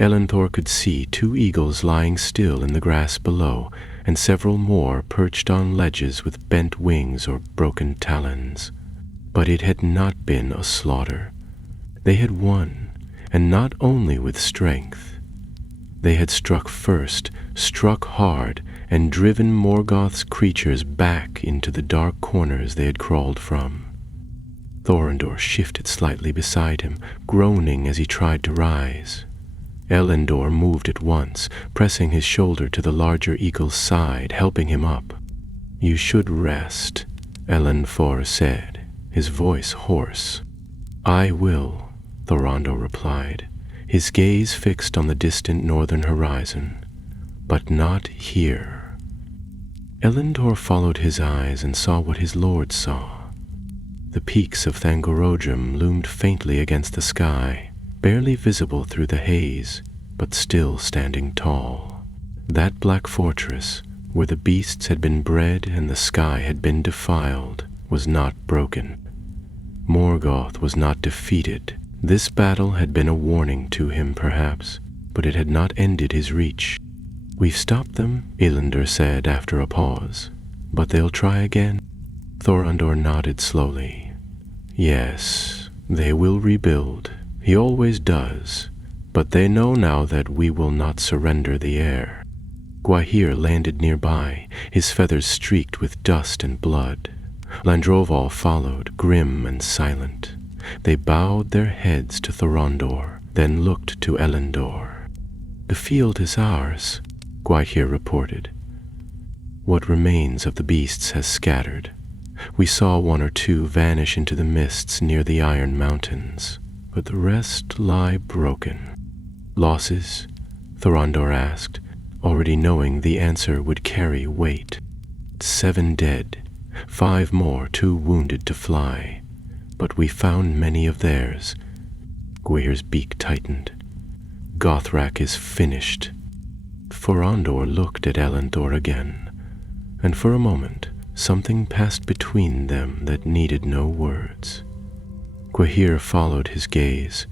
Elendor could see 2 eagles lying still in the grass below, and several more perched on ledges with bent wings or broken talons. But it had not been a slaughter. They had won, and not only with strength. They had struck first, struck hard, and driven Morgoth's creatures back into the dark corners they had crawled from. Thorondor shifted slightly beside him, groaning as he tried to rise. Elendor moved at once, pressing his shoulder to the larger eagle's side, helping him up. "You should rest," Elendor said, his voice hoarse. "I will," Thorondor replied, his gaze fixed on the distant northern horizon, "but not here." Elendor followed his eyes and saw what his lord saw. The peaks of Thangorodrim loomed faintly against the sky, barely visible through the haze, but still standing tall. That black fortress, where the beasts had been bred and the sky had been defiled, was not broken. Morgoth was not defeated. This battle had been a warning to him, perhaps, but it had not ended his reach. "We've stopped them," Elendor said after a pause. "But they'll try again?" Thorondor nodded slowly. "Yes, they will rebuild. He always does. But they know now that we will not surrender the air." Gwaihir landed nearby, his feathers streaked with dust and blood. Landroval followed, grim and silent. They bowed their heads to Thorondor, then looked to Elendor. "The field is ours," Gwaihir reported. "What remains of the beasts has scattered. We saw one or two vanish into the mists near the Iron Mountains, but the rest lie broken." "Losses?" Thorondor asked, already knowing the answer would carry weight. 7 dead, 5 more too wounded to fly, but we found many of theirs. Gwaihir's beak tightened. "Gothrak is finished." Thorondor looked at Elendor again, and for a moment something passed between them that needed no words. Gwaihir followed his gaze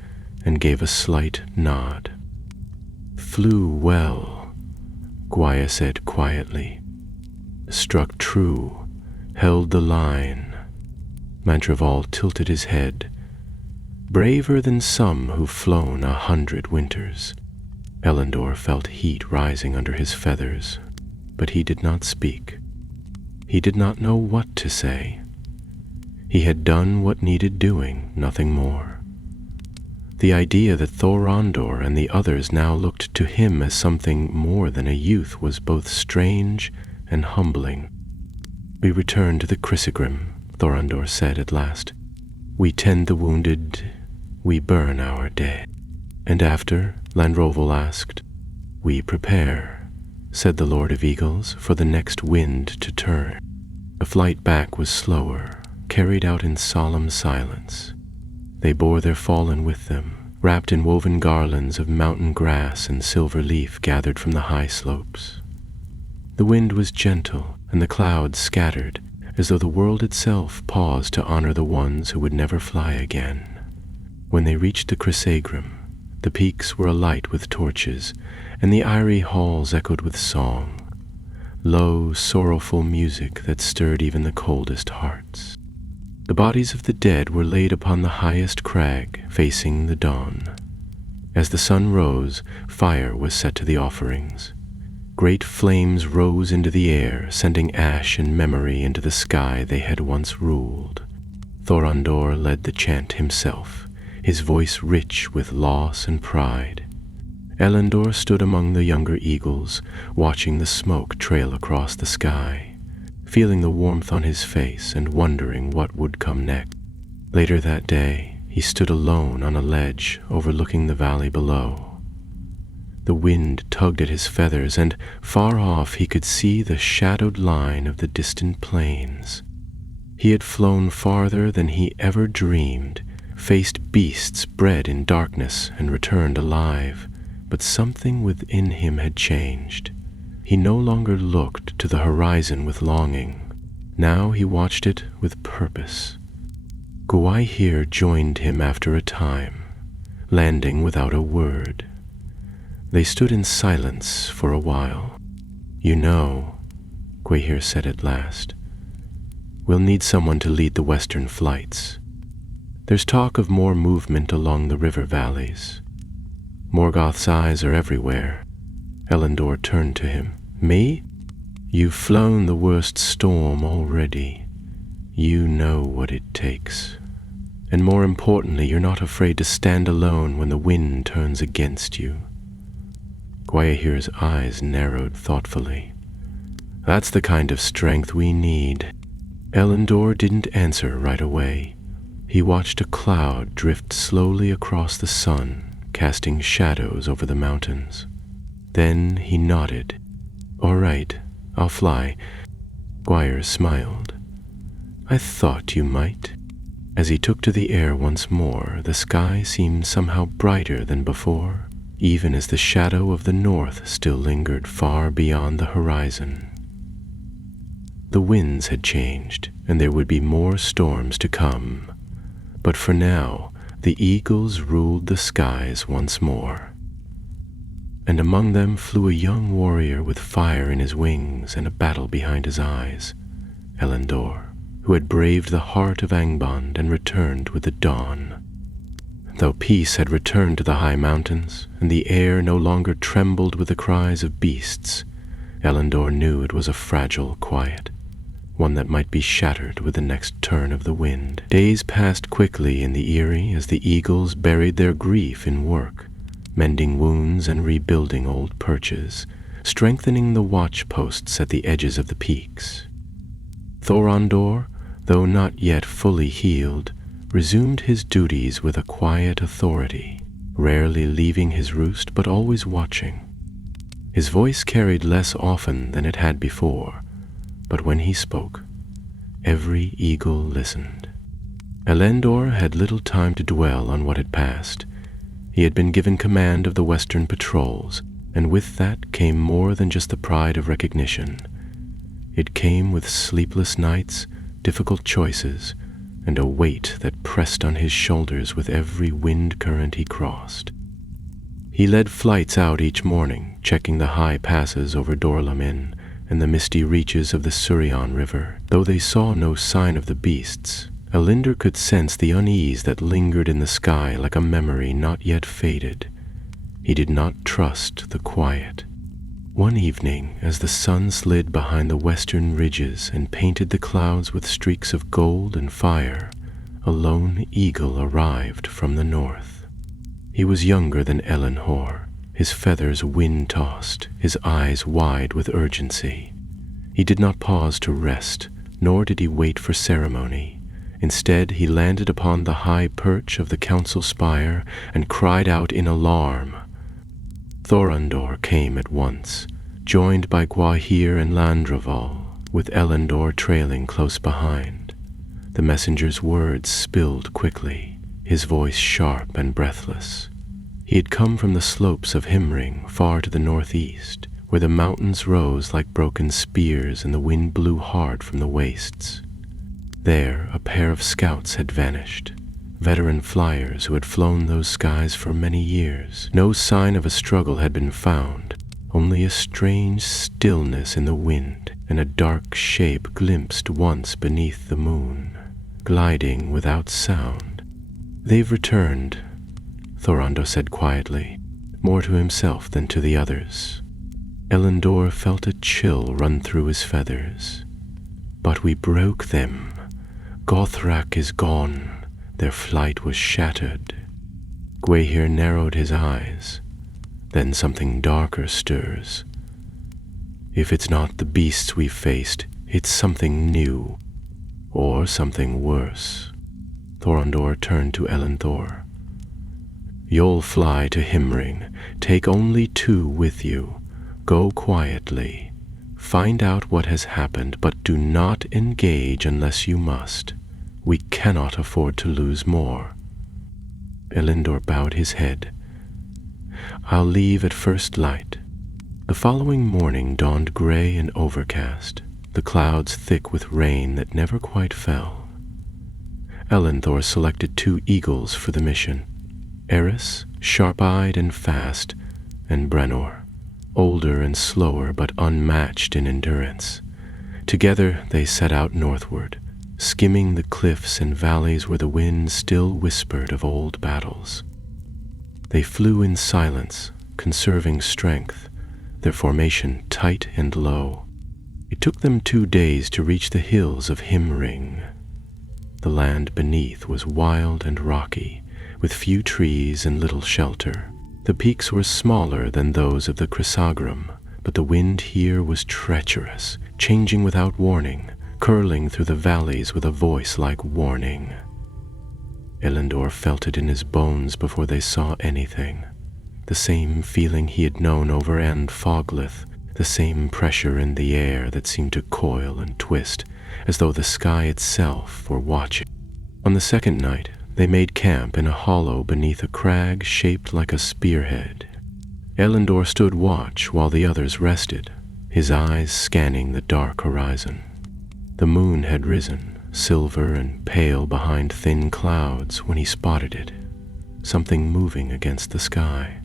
and gave a slight nod. "Flew well," Gwaihir said quietly. "Struck true, held the line." Mantraval tilted his head. "Braver than some who've flown 100 winters." Elendor felt heat rising under his feathers, but he did not speak. He did not know what to say. He had done what needed doing, nothing more. The idea that Thorondor and the others now looked to him as something more than a youth was both strange and humbling. "We return to the Chrysogrim," Thorondor said at last. "We tend the wounded, we burn our dead." "And after?" Landroval asked. "We prepare," said the Lord of Eagles, "for the next wind to turn." The flight back was slower, carried out in solemn silence. They bore their fallen with them, wrapped in woven garlands of mountain grass and silver leaf gathered from the high slopes. The wind was gentle, and the clouds scattered, as though the world itself paused to honor the ones who would never fly again. When they reached the Chrysogrim, the peaks were alight with torches, and the airy halls echoed with song, low, sorrowful music that stirred even the coldest hearts. The bodies of the dead were laid upon the highest crag, facing the dawn. As the sun rose, fire was set to the offerings. Great flames rose into the air, sending ash and memory into the sky they had once ruled. Thorondor led the chant himself, his voice rich with loss and pride. Elendor stood among the younger eagles, watching the smoke trail across the sky, feeling the warmth on his face and wondering what would come next. Later that day, he stood alone on a ledge overlooking the valley below. The wind tugged at his feathers, and far off he could see the shadowed line of the distant plains. He had flown farther than he ever dreamed, faced beasts bred in darkness and returned alive, but something within him had changed. He no longer looked to the horizon with longing. Now he watched it with purpose. Gwaihir joined him after a time, landing without a word. They stood in silence for a while. "You know," Gwaihir said at last, "we'll need someone to lead the western flights. There's talk of more movement along the river valleys. Morgoth's eyes are everywhere." Elendor turned to him. "Me? You've flown the worst storm already. You know what it takes. And more importantly, you're not afraid to stand alone when the wind turns against you." Gwaihir's eyes narrowed thoughtfully. "That's the kind of strength we need." Elendor didn't answer right away. He watched a cloud drift slowly across the sun, casting shadows over the mountains. Then he nodded. "All right, I'll fly." Gwaihir smiled. "I thought you might." As he took to the air once more, the sky seemed somehow brighter than before, even as the shadow of the north still lingered far beyond the horizon. The winds had changed, and there would be more storms to come. But for now, the eagles ruled the skies once more. And among them flew a young warrior with fire in his wings and a battle behind his eyes, Elendor, who had braved the heart of Angband and returned with the dawn. Though peace had returned to the high mountains, and the air no longer trembled with the cries of beasts, Elendor knew it was a fragile quiet. one that might be shattered with the next turn of the wind. Days passed quickly in the eyrie as the eagles buried their grief in work, mending wounds and rebuilding old perches, strengthening the watch posts at the edges of the peaks. Thorondor, though not yet fully healed, resumed his duties with a quiet authority, rarely leaving his roost but always watching. His voice carried less often than it had before, but when he spoke, every eagle listened. Elendor had little time to dwell on what had passed. He had been given command of the western patrols, and with that came more than just the pride of recognition. It came with sleepless nights, difficult choices, and a weight that pressed on his shoulders with every wind current he crossed. He led flights out each morning, checking the high passes over Dorlamin and the misty reaches of the Silmarillion River. Though they saw no sign of the beasts, Elendor could sense the unease that lingered in the sky like a memory not yet faded. He did not trust the quiet. One evening, as the sun slid behind the western ridges and painted the clouds with streaks of gold and fire, a lone eagle arrived from the north. He was younger than Elendor, his feathers wind-tossed, his eyes wide with urgency. He did not pause to rest, nor did he wait for ceremony. Instead, he landed upon the high perch of the council spire and cried out in alarm. Thorondor came at once, joined by Gwahir and Landraval, with Elendor trailing close behind. The messenger's words spilled quickly, his voice sharp and breathless. He had come from the slopes of Himring, far to the northeast, where the mountains rose like broken spears and the wind blew hard from the wastes. There, a pair of scouts had vanished, veteran flyers who had flown those skies for many years. No sign of a struggle had been found, only a strange stillness in the wind and a dark shape glimpsed once beneath the moon, gliding without sound. "They've returned," Thorondor said quietly, more to himself than to the others. Elendor felt a chill run through his feathers. "But we broke them. Gothrak is gone. Their flight was shattered." Gwahir narrowed his eyes. Then something darker stirs. "If it's not the beasts we've faced, it's something new, or something worse." Thorondor turned to Elendor. "You'll fly to Himring. Take only 2 with you. Go quietly. Find out what has happened, but do not engage unless you must. We cannot afford to lose more." Elendor bowed his head. "I'll leave at first light." The following morning dawned gray and overcast, the clouds thick with rain that never quite fell. Elendor selected 2 eagles for the mission: Eris, sharp-eyed and fast, and Brennor, older and slower but unmatched in endurance. Together they set out northward, skimming the cliffs and valleys where the wind still whispered of old battles. They flew in silence, conserving strength, their formation tight and low. It took them 2 days to reach the hills of Himring. The land beneath was wild and rocky, with few trees and little shelter. The peaks were smaller than those of the Chrysogrum, but the wind here was treacherous, changing without warning, curling through the valleys with a voice like warning. Elendor felt it in his bones before they saw anything. The same feeling he had known over End Foglith, the same pressure in the air that seemed to coil and twist, as though the sky itself were watching. On the second night, they made camp in a hollow beneath a crag shaped like a spearhead. Elendor stood watch while the others rested, his eyes scanning the dark horizon. The moon had risen, silver and pale behind thin clouds, when he spotted it, something moving against the sky.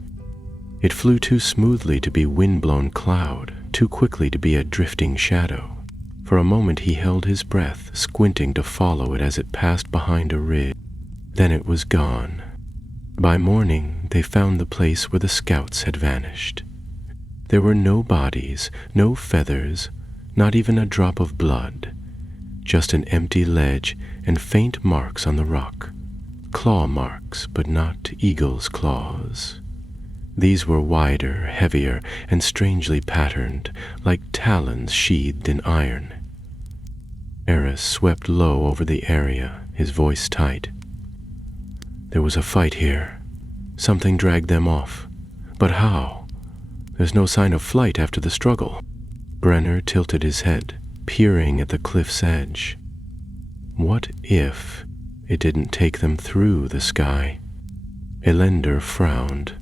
It flew too smoothly to be wind-blown cloud, too quickly to be a drifting shadow. For a moment he held his breath, squinting to follow it as it passed behind a ridge. Then it was gone. By morning, they found the place where the scouts had vanished. There were no bodies, no feathers, not even a drop of blood. just an empty ledge and faint marks on the rock. Claw marks, but not eagle's claws. These were wider, heavier, and strangely patterned, like talons sheathed in iron. Eris swept low over the area, his voice tight. There was a fight here. Something dragged them off. But how? There's no sign of flight after the struggle. Brenner tilted his head, peering at the cliff's edge. What if it didn't take them through the sky? Elendor frowned.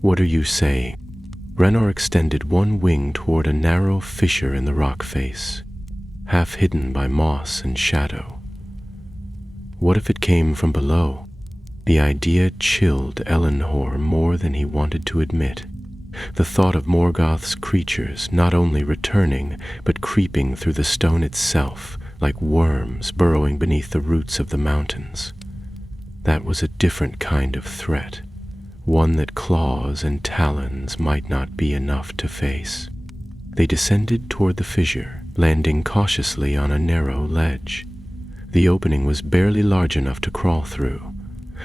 What are you saying? Brenner extended one wing toward a narrow fissure in the rock face, half hidden by moss and shadow. What if it came from below? The idea chilled Elendor more than he wanted to admit. The thought of Morgoth's creatures not only returning, but creeping through the stone itself, like worms burrowing beneath the roots of the mountains. That was a different kind of threat, one that claws and talons might not be enough to face. They descended toward the fissure, landing cautiously on a narrow ledge. The opening was barely large enough to crawl through,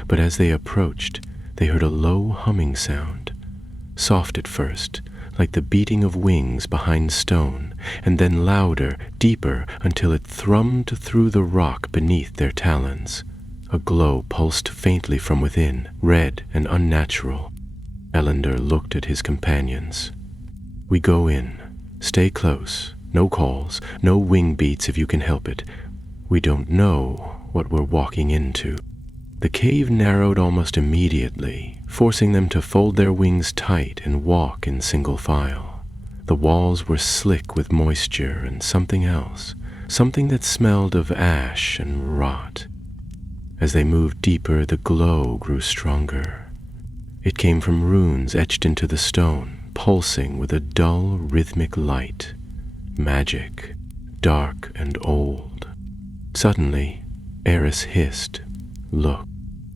but as they approached, they heard a low humming sound, soft at first, like the beating of wings behind stone, and then louder, deeper, until it thrummed through the rock beneath their talons. A glow pulsed faintly from within, red and unnatural. Elendor looked at his companions. We go in. Stay close. No calls, no wing beats if you can help it. We don't know what we're walking into. The cave narrowed almost immediately, forcing them to fold their wings tight and walk in single file. The walls were slick with moisture and something else, something that smelled of ash and rot. As they moved deeper, the glow grew stronger. It came from runes etched into the stone, pulsing with a dull, rhythmic light. Magic, dark and old. Suddenly, Eris hissed, "Look."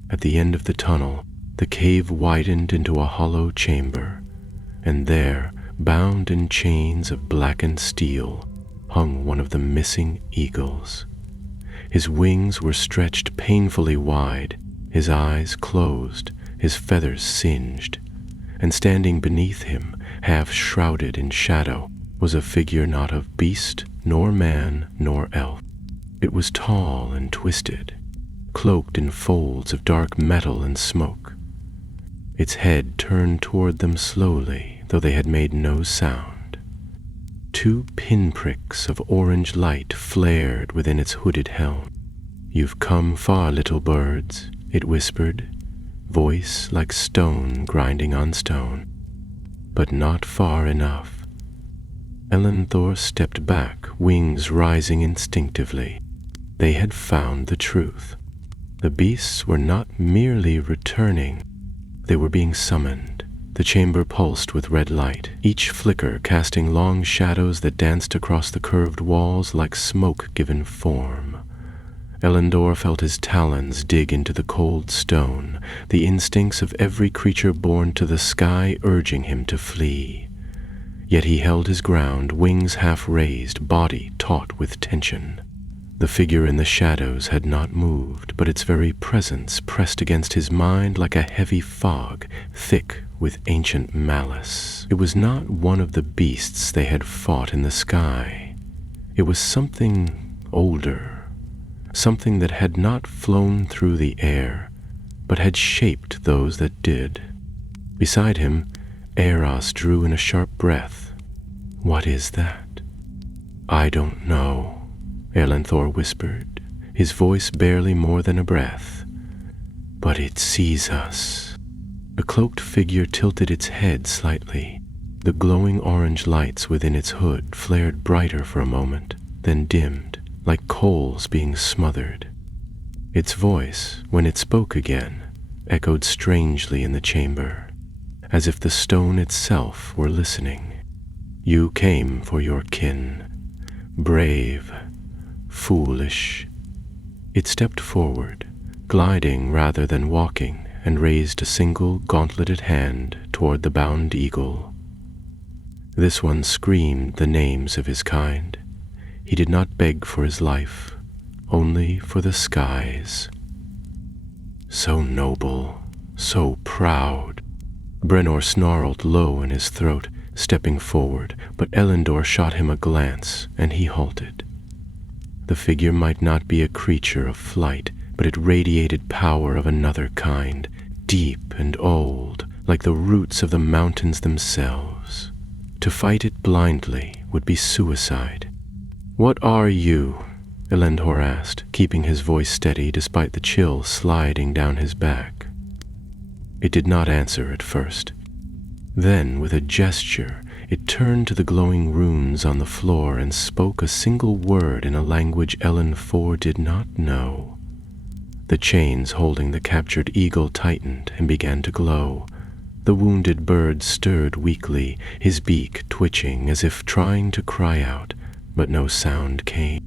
At the end of the tunnel, the cave widened into a hollow chamber, and there, bound in chains of blackened steel, hung one of the missing eagles. His wings were stretched painfully wide, his eyes closed, his feathers singed, and standing beneath him, half shrouded in shadow, was a figure not of beast, nor man, nor elf. It was tall and twisted, cloaked in folds of dark metal and smoke. Its head turned toward them slowly, though they had made no sound. 2 pinpricks of orange light flared within its hooded helm. "You've come far, little birds," it whispered, voice like stone grinding on stone. "But not far enough." Elendor stepped back, wings rising instinctively. They had found the truth. The beasts were not merely returning, they were being summoned. The chamber pulsed with red light, each flicker casting long shadows that danced across the curved walls like smoke given form. Elendor felt his talons dig into the cold stone, the instincts of every creature born to the sky urging him to flee. Yet he held his ground, wings half raised, body taut with tension. The figure in the shadows had not moved, but its very presence pressed against his mind like a heavy fog, thick with ancient malice. It was not one of the beasts they had fought in the sky. It was something older, something that had not flown through the air, but had shaped those that did. Beside him, Eros drew in a sharp breath. "What is that?" "I don't know," Elendor whispered, his voice barely more than a breath. "But it sees us." The cloaked figure tilted its head slightly. The glowing orange lights within its hood flared brighter for a moment, then dimmed, like coals being smothered. Its voice, when it spoke again, echoed strangely in the chamber, as if the stone itself were listening. "You came for your kin. Brave. Foolish." It stepped forward, gliding rather than walking, and raised a single gauntleted hand toward the bound eagle. This one screamed the names of his kind. He did not beg for his life, only for the skies. So noble, so proud. Brennor snarled low in his throat, stepping forward, but Elendor shot him a glance, and he halted. The figure might not be a creature of flight, but it radiated power of another kind, deep and old, like the roots of the mountains themselves. To fight it blindly would be suicide. "What are you?" Elendor asked, keeping his voice steady despite the chill sliding down his back. It did not answer at first. Then, with a gesture, it turned to the glowing runes on the floor and spoke a single word in a language Ellen IV did not know. The chains holding the captured eagle tightened and began to glow. The wounded bird stirred weakly, his beak twitching as if trying to cry out, but no sound came.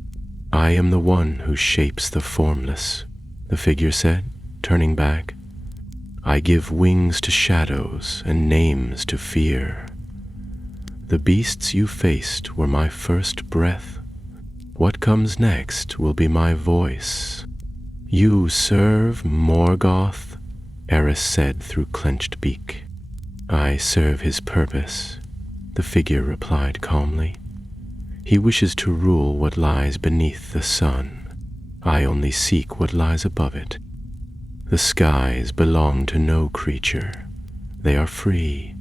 "I am the one who shapes the formless," the figure said, turning back. "I give wings to shadows and names to fear. The beasts you faced were my first breath. What comes next will be my voice." "You serve Morgoth?" Eris said through clenched beak. "I serve his purpose," the figure replied calmly. "He wishes to rule what lies beneath the sun. I only seek what lies above it. The skies belong to no creature. They are free.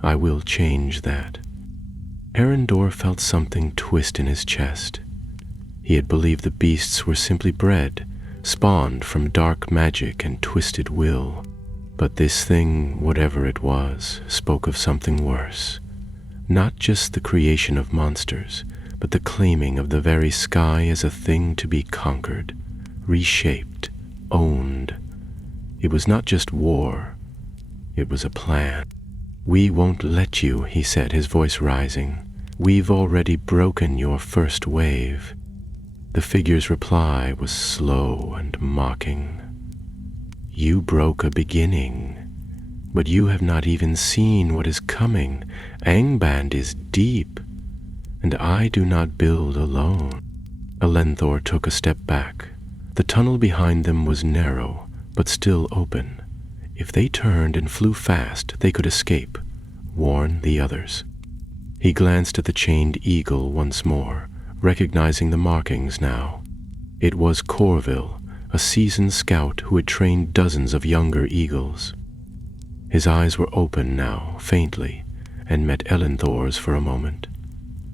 I will change that." Arendor felt something twist in his chest. He had believed the beasts were simply bred, spawned from dark magic and twisted will. But this thing, whatever it was, spoke of something worse. Not just the creation of monsters, but the claiming of the very sky as a thing to be conquered, reshaped, owned. It was not just war. It was a plan. "We won't let you," he said, his voice rising. "We've already broken your first wave." The figure's reply was slow and mocking. "You broke a beginning, but you have not even seen what is coming. Angband is deep, and I do not build alone." Elendor took a step back. The tunnel behind them was narrow, but still open. If they turned and flew fast, they could escape, warn the others. He glanced at the chained eagle once more, recognizing the markings now. It was Corville, a seasoned scout who had trained dozens of younger eagles. His eyes were open now, faintly, and met Elendor's for a moment.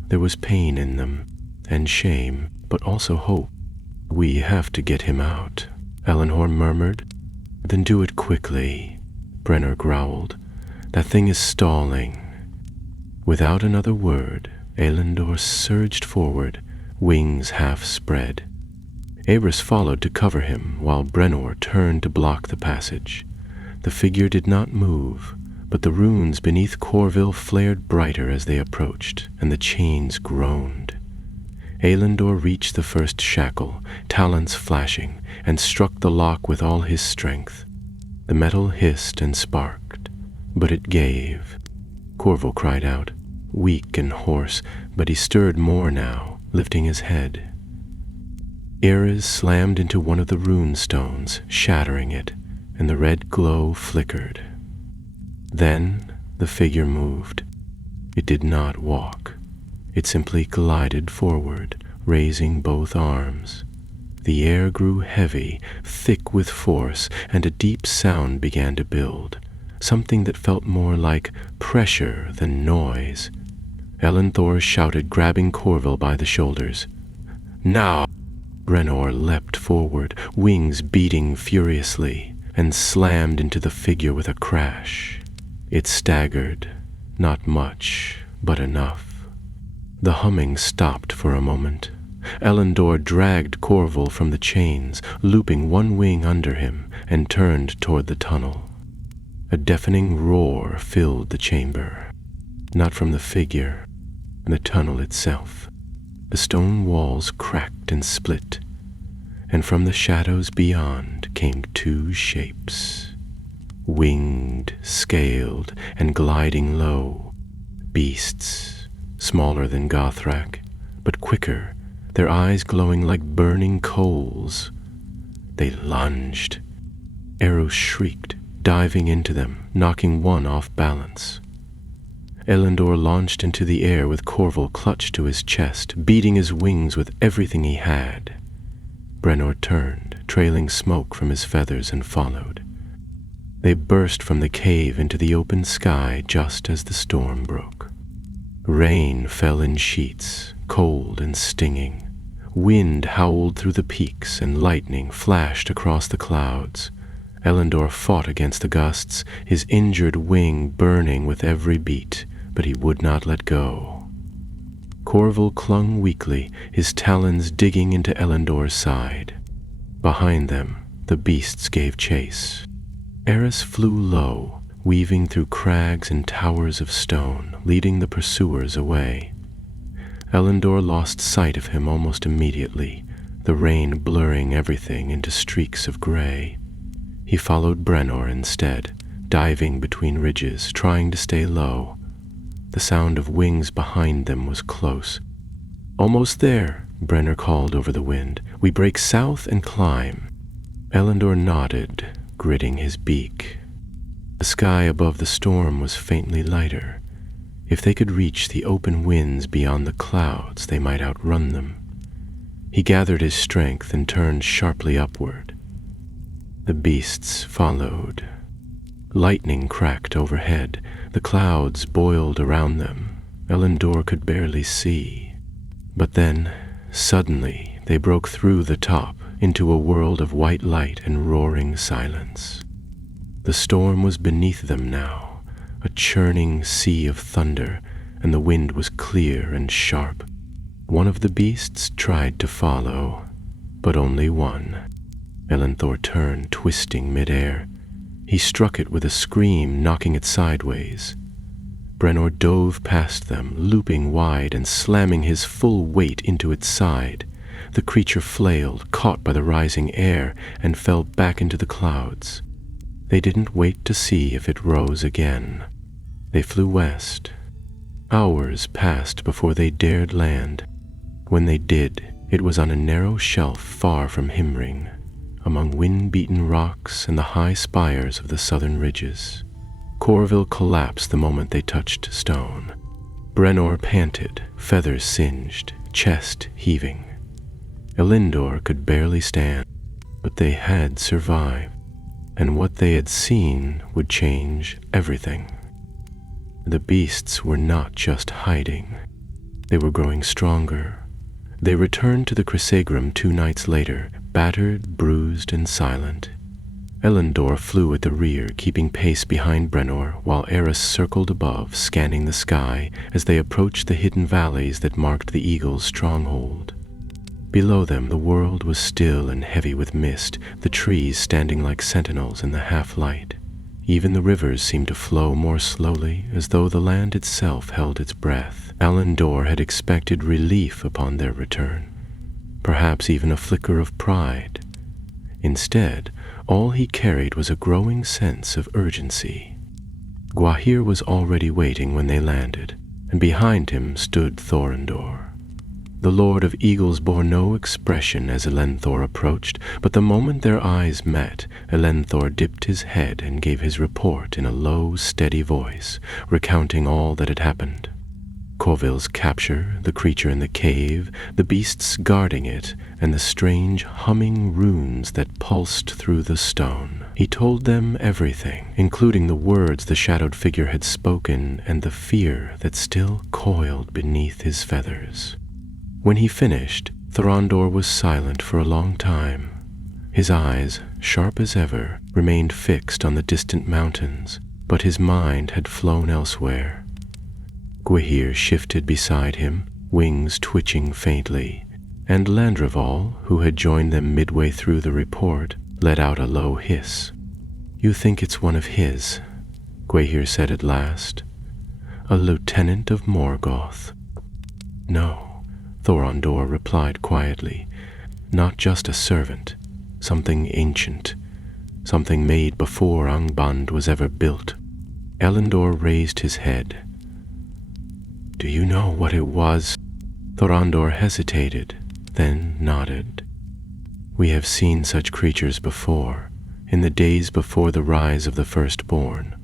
There was pain in them, and shame, but also hope. "We have to get him out," Elendor murmured. "Then do it quickly," Brenner growled. "That thing is stalling." Without another word, Elendor surged forward, wings half spread. Eris followed to cover him, while Brennor turned to block the passage. The figure did not move, but the runes beneath Corville flared brighter as they approached, and the chains groaned. Elendor reached the first shackle, talons flashing, and struck the lock with all his strength. The metal hissed and sparked, but it gave. Corville cried out, weak and hoarse, but he stirred more now, lifting his head. Eris slammed into one of the rune stones, shattering it, and the red glow flickered. Then the figure moved. It did not walk. It simply glided forward, raising both arms. The air grew heavy, thick with force, and a deep sound began to build, something that felt more like pressure than noise. Elendor shouted, grabbing Corville by the shoulders. "Now!" Brennor leapt forward, wings beating furiously, and slammed into the figure with a crash. It staggered, not much, but enough. The humming stopped for a moment. Elendor dragged Corville from the chains, looping one wing under him, and turned toward the tunnel. A deafening roar filled the chamber, not from the figure, the tunnel itself. The stone walls cracked and split, and from the shadows beyond came two shapes, winged, scaled, and gliding low, beasts, smaller than Gothrak, but quicker, their eyes glowing like burning coals. They lunged. Arrows shrieked, diving into them, knocking one off balance. Elendor launched into the air with Corval clutched to his chest, beating his wings with everything he had. Brennor turned, trailing smoke from his feathers, and followed. They burst from the cave into the open sky just as the storm broke. Rain fell in sheets, cold and stinging. Wind howled through the peaks, and lightning flashed across the clouds. Elendor fought against the gusts, his injured wing burning with every beat, but he would not let go. Corval clung weakly, his talons digging into Elendor's side. Behind them, the beasts gave chase. Eris flew low, weaving through crags and towers of stone, leading the pursuers away. Elendor lost sight of him almost immediately, the rain blurring everything into streaks of gray. He followed Brennor instead, diving between ridges, trying to stay low. The sound of wings behind them was close. "Almost there," Brennor called over the wind. "We break south and climb." Elendor nodded, gritting his beak. The sky above the storm was faintly lighter. If they could reach the open winds beyond the clouds, they might outrun them. He gathered his strength and turned sharply upward. The beasts followed. Lightning cracked overhead. The clouds boiled around them. Elendor could barely see. But then, suddenly, they broke through the top into a world of white light and roaring silence. The storm was beneath them now, a churning sea of thunder, and the wind was clear and sharp. One of the beasts tried to follow, but only one. Elendor turned, twisting midair. He struck it with a scream, knocking it sideways. Brennor dove past them, looping wide and slamming his full weight into its side. The creature flailed, caught by the rising air, and fell back into the clouds. They didn't wait to see if it rose again. They flew west. Hours passed before they dared land. When they did, it was on a narrow shelf far from Himring, among wind-beaten rocks and the high spires of the southern ridges. Corval collapsed the moment they touched stone. Brennor panted, feathers singed, chest heaving. Elendor could barely stand, but they had survived, and what they had seen would change everything. The beasts were not just hiding. They were growing stronger. They returned to the Crissaegrim 2 nights later, battered, bruised, and silent. Elendor flew at the rear, keeping pace behind Brennor, while Eris circled above, scanning the sky as they approached the hidden valleys that marked the eagle's stronghold. Below them, the world was still and heavy with mist, the trees standing like sentinels in the half-light. Even the rivers seemed to flow more slowly, as though the land itself held its breath. Elendor had expected relief upon their return, perhaps even a flicker of pride. Instead, all he carried was a growing sense of urgency. Gwaihir was already waiting when they landed, and behind him stood Thorondor. The Lord of Eagles bore no expression as Elendor approached, but the moment their eyes met, Elendor dipped his head and gave his report in a low, steady voice, recounting all that had happened. Corval's capture, the creature in the cave, the beasts guarding it, and the strange humming runes that pulsed through the stone. He told them everything, including the words the shadowed figure had spoken and the fear that still coiled beneath his feathers. When he finished, Thorondor was silent for a long time. His eyes, sharp as ever, remained fixed on the distant mountains, but his mind had flown elsewhere. Gwaihir shifted beside him, wings twitching faintly, and Landreval, who had joined them midway through the report, let out a low hiss. "You think it's one of his," Gwaihir said at last. "A lieutenant of Morgoth." "No," Thorondor replied quietly. "Not just a servant. Something ancient. Something made before Angband was ever built." Elendor raised his head. "Do you know what it was?" Thorondor hesitated. then nodded. We have seen such creatures before, in the days before the rise of the firstborn.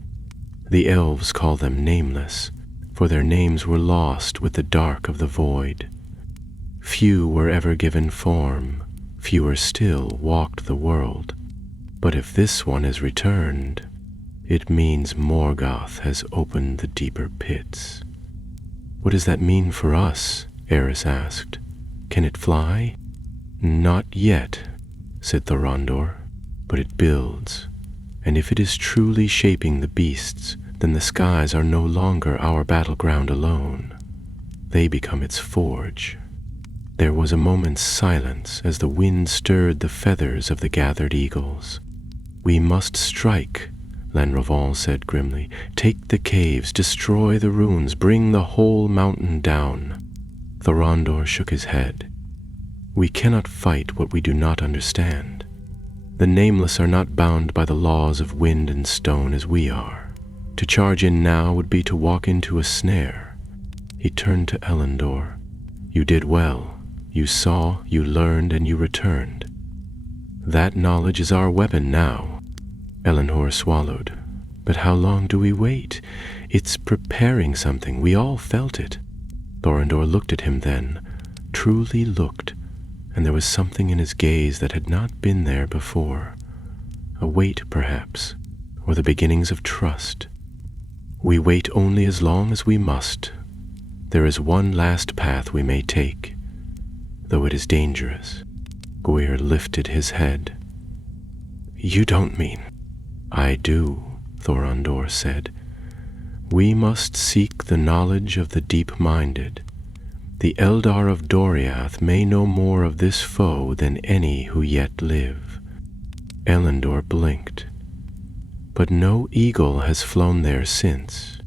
The elves call them nameless, for their names were lost with the dark of the void. Few were ever given form, fewer still walked the world. But if this one is returned, it means Morgoth has opened the deeper pits. What does that mean for us? Eris asked. Can it fly? Not yet, said Thorondor, but it builds. And if it is truly shaping the beasts, then the skies are no longer our battleground alone. They become its forge. There was a moment's silence as the wind stirred the feathers of the gathered eagles. We must strike, Lanraval said grimly. Take the caves, destroy the ruins, bring the whole mountain down. Thorondor shook his head. We cannot fight what we do not understand. The nameless are not bound by the laws of wind and stone as we are. To charge in now would be to walk into a snare. He turned to Elendor. You did well. You saw, you learned, and you returned. That knowledge is our weapon now. Elendor swallowed. But how long do we wait? It's preparing something. We all felt it. Thorondor looked at him then, truly looked, and there was something in his gaze that had not been there before. A weight, perhaps, or the beginnings of trust. We wait only as long as we must. There is one last path we may take, though it is dangerous. Gwir lifted his head. You don't mean... I do, Thorondor said. We must seek the knowledge of the deep-minded. The Eldar of Doriath may know more of this foe than any who yet live. Elendor blinked. But no eagle has flown there since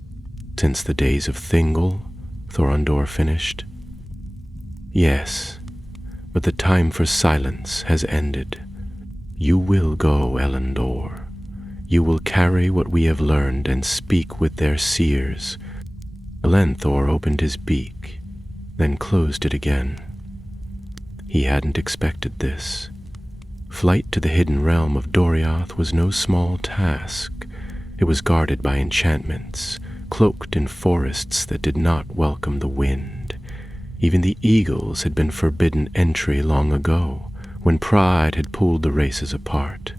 the days of Thingol, Thorondor finished. Yes, but the time for silence has ended. You will go, Elendor. You will carry what we have learned and speak with their seers. Elenthor opened his beak, then closed it again. He hadn't expected this. Flight to the hidden realm of Doriath was no small task. It was guarded by enchantments, cloaked in forests that did not welcome the wind. Even the eagles had been forbidden entry long ago, when pride had pulled the races apart.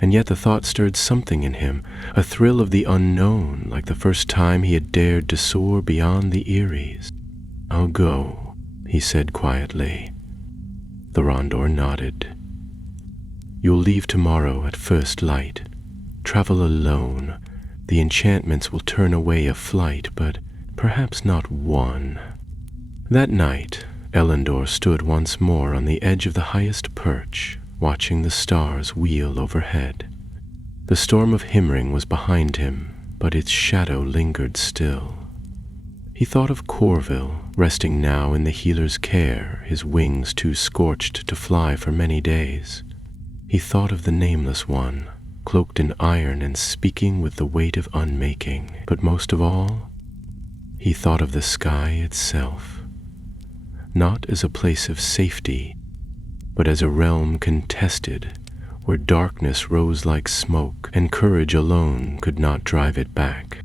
And yet the thought stirred something in him, a thrill of the unknown, like the first time he had dared to soar beyond the Eyries. I'll go, he said quietly. Thorondor nodded. You'll leave tomorrow at first light. Travel alone. The enchantments will turn away a flight, but perhaps not one. That night, Elendor stood once more on the edge of the highest perch, watching the stars wheel overhead. The storm of Himring was behind him, but its shadow lingered still. He thought of Corville, resting now in the healer's care, his wings too scorched to fly for many days. He thought of the Nameless One, cloaked in iron and speaking with the weight of unmaking. But most of all, he thought of the sky itself, not as a place of safety, but as a realm contested, where darkness rose like smoke, and courage alone could not drive it back.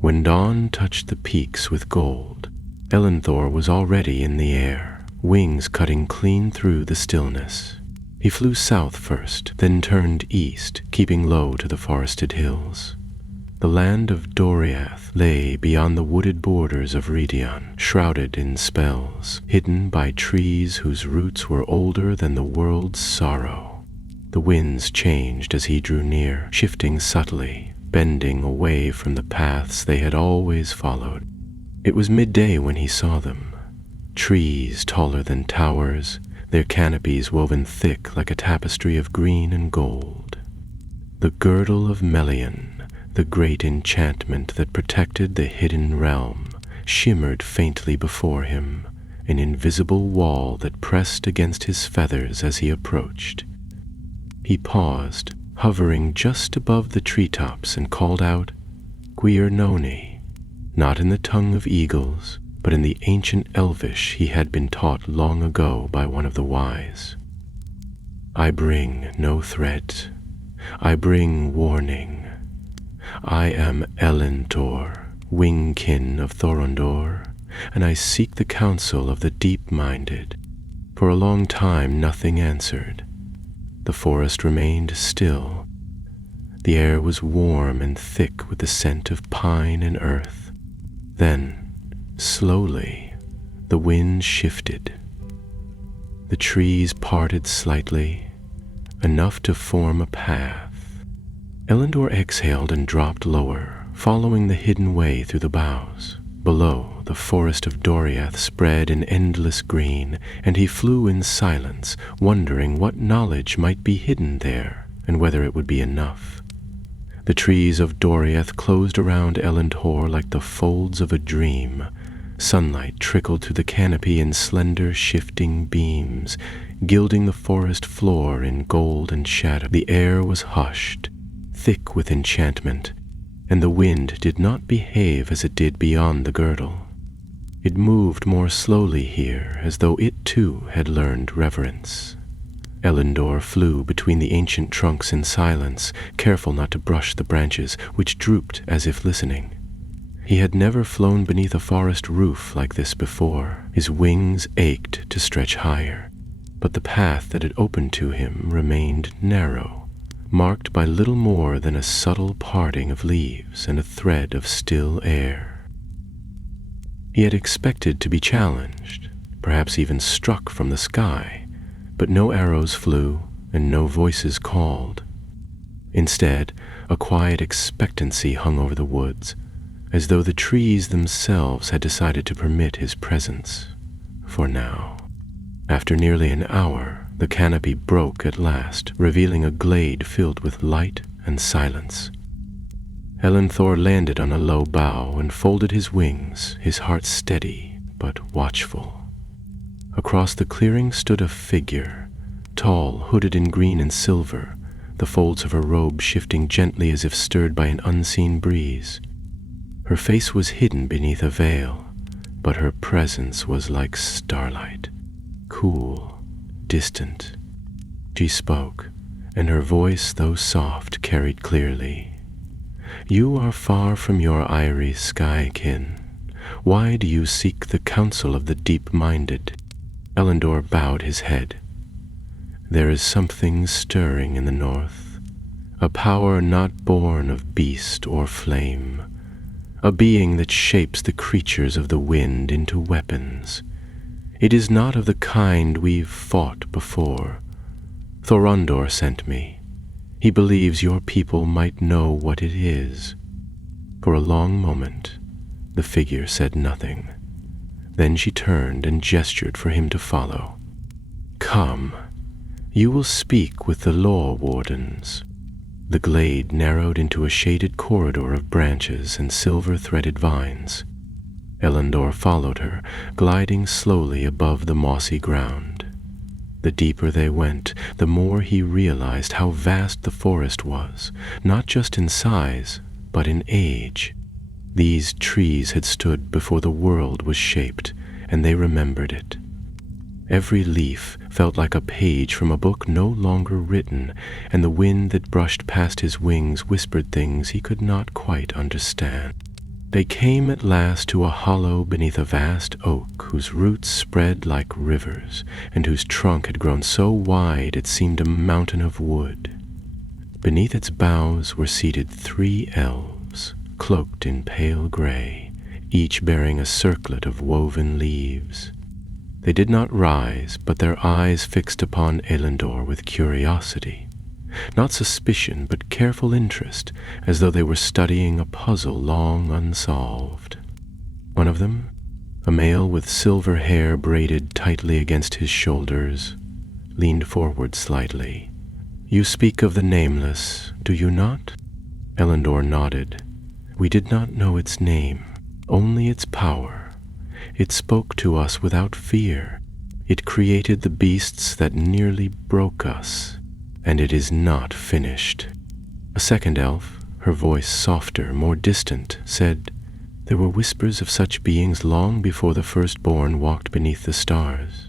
When dawn touched the peaks with gold, Elenthor was already in the air, wings cutting clean through the stillness. He flew south first, then turned east, keeping low to the forested hills. The land of Doriath lay beyond the wooded borders of Redion, shrouded in spells, hidden by trees whose roots were older than the world's sorrow. The winds changed as he drew near, shifting subtly, bending away from the paths they had always followed. It was midday when he saw them. Trees taller than towers, their canopies woven thick like a tapestry of green and gold. The girdle of Melian, the great enchantment that protected the hidden realm, shimmered faintly before him, an invisible wall that pressed against his feathers as he approached. He paused, hovering just above the treetops, and called out, Gwir Noni, not in the tongue of eagles, but in the ancient Elvish he had been taught long ago by one of the wise. I bring no threat, I bring warning. I am Elendor, wingkin of Thorondor, and I seek the counsel of the deep-minded. For a long time nothing answered. The forest remained still. The air was warm and thick with the scent of pine and earth. Then, slowly, the wind shifted. The trees parted slightly, enough to form a path. Elendor exhaled and dropped lower, following the hidden way through the boughs. Below, the forest of Doriath spread in endless green, and he flew in silence, wondering what knowledge might be hidden there, and whether it would be enough. The trees of Doriath closed around Elendor like the folds of a dream. Sunlight trickled through the canopy in slender, shifting beams, gilding the forest floor in gold and shadow. The air was hushed, thick with enchantment, and the wind did not behave as it did beyond the girdle. It moved more slowly here, as though it too had learned reverence. Elendor flew between the ancient trunks in silence, careful not to brush the branches, which drooped as if listening. He had never flown beneath a forest roof like this before. His wings ached to stretch higher, but the path that had opened to him remained narrow, marked by little more than a subtle parting of leaves and a thread of still air. He had expected to be challenged, perhaps even struck from the sky, but no arrows flew and no voices called. Instead, a quiet expectancy hung over the woods, as though the trees themselves had decided to permit his presence, for now. After nearly an hour, the canopy broke at last, revealing a glade filled with light and silence. Elendor landed on a low bough and folded his wings, his heart steady but watchful. Across the clearing stood a figure, tall, hooded in green and silver, the folds of her robe shifting gently as if stirred by an unseen breeze. Her face was hidden beneath a veil, but her presence was like starlight, cool, distant. She spoke, and her voice, though soft, carried clearly. You are far from your eyrie skykin. Why do you seek the counsel of the deep-minded? Elendor bowed his head. There is something stirring in the north, a power not born of beast or flame, a being that shapes the creatures of the wind into weapons. It is not of the kind we've fought before. Thorondor sent me. He believes your people might know what it is. For a long moment, the figure said nothing. Then she turned and gestured for him to follow. Come, you will speak with the law wardens. The glade narrowed into a shaded corridor of branches and silver-threaded vines. Elendor followed her, gliding slowly above the mossy ground. The deeper they went, the more he realized how vast the forest was, not just in size, but in age. These trees had stood before the world was shaped, and they remembered it. Every leaf felt like a page from a book no longer written, and the wind that brushed past his wings whispered things he could not quite understand. They came at last to a hollow beneath a vast oak whose roots spread like rivers, and whose trunk had grown so wide it seemed a mountain of wood. Beneath its boughs were seated 3 elves, cloaked in pale gray, each bearing a circlet of woven leaves. They did not rise, but their eyes fixed upon Elendor with curiosity. Not suspicion, but careful interest, as though they were studying a puzzle long unsolved. One of them, a male with silver hair braided tightly against his shoulders, leaned forward slightly. You speak of the Nameless, do you not? Elendor nodded. We did not know its name, only its power. It spoke to us without fear. It created the beasts that nearly broke us. And it is not finished. A second elf, her voice softer, more distant, said, There were whispers of such beings long before the firstborn walked beneath the stars.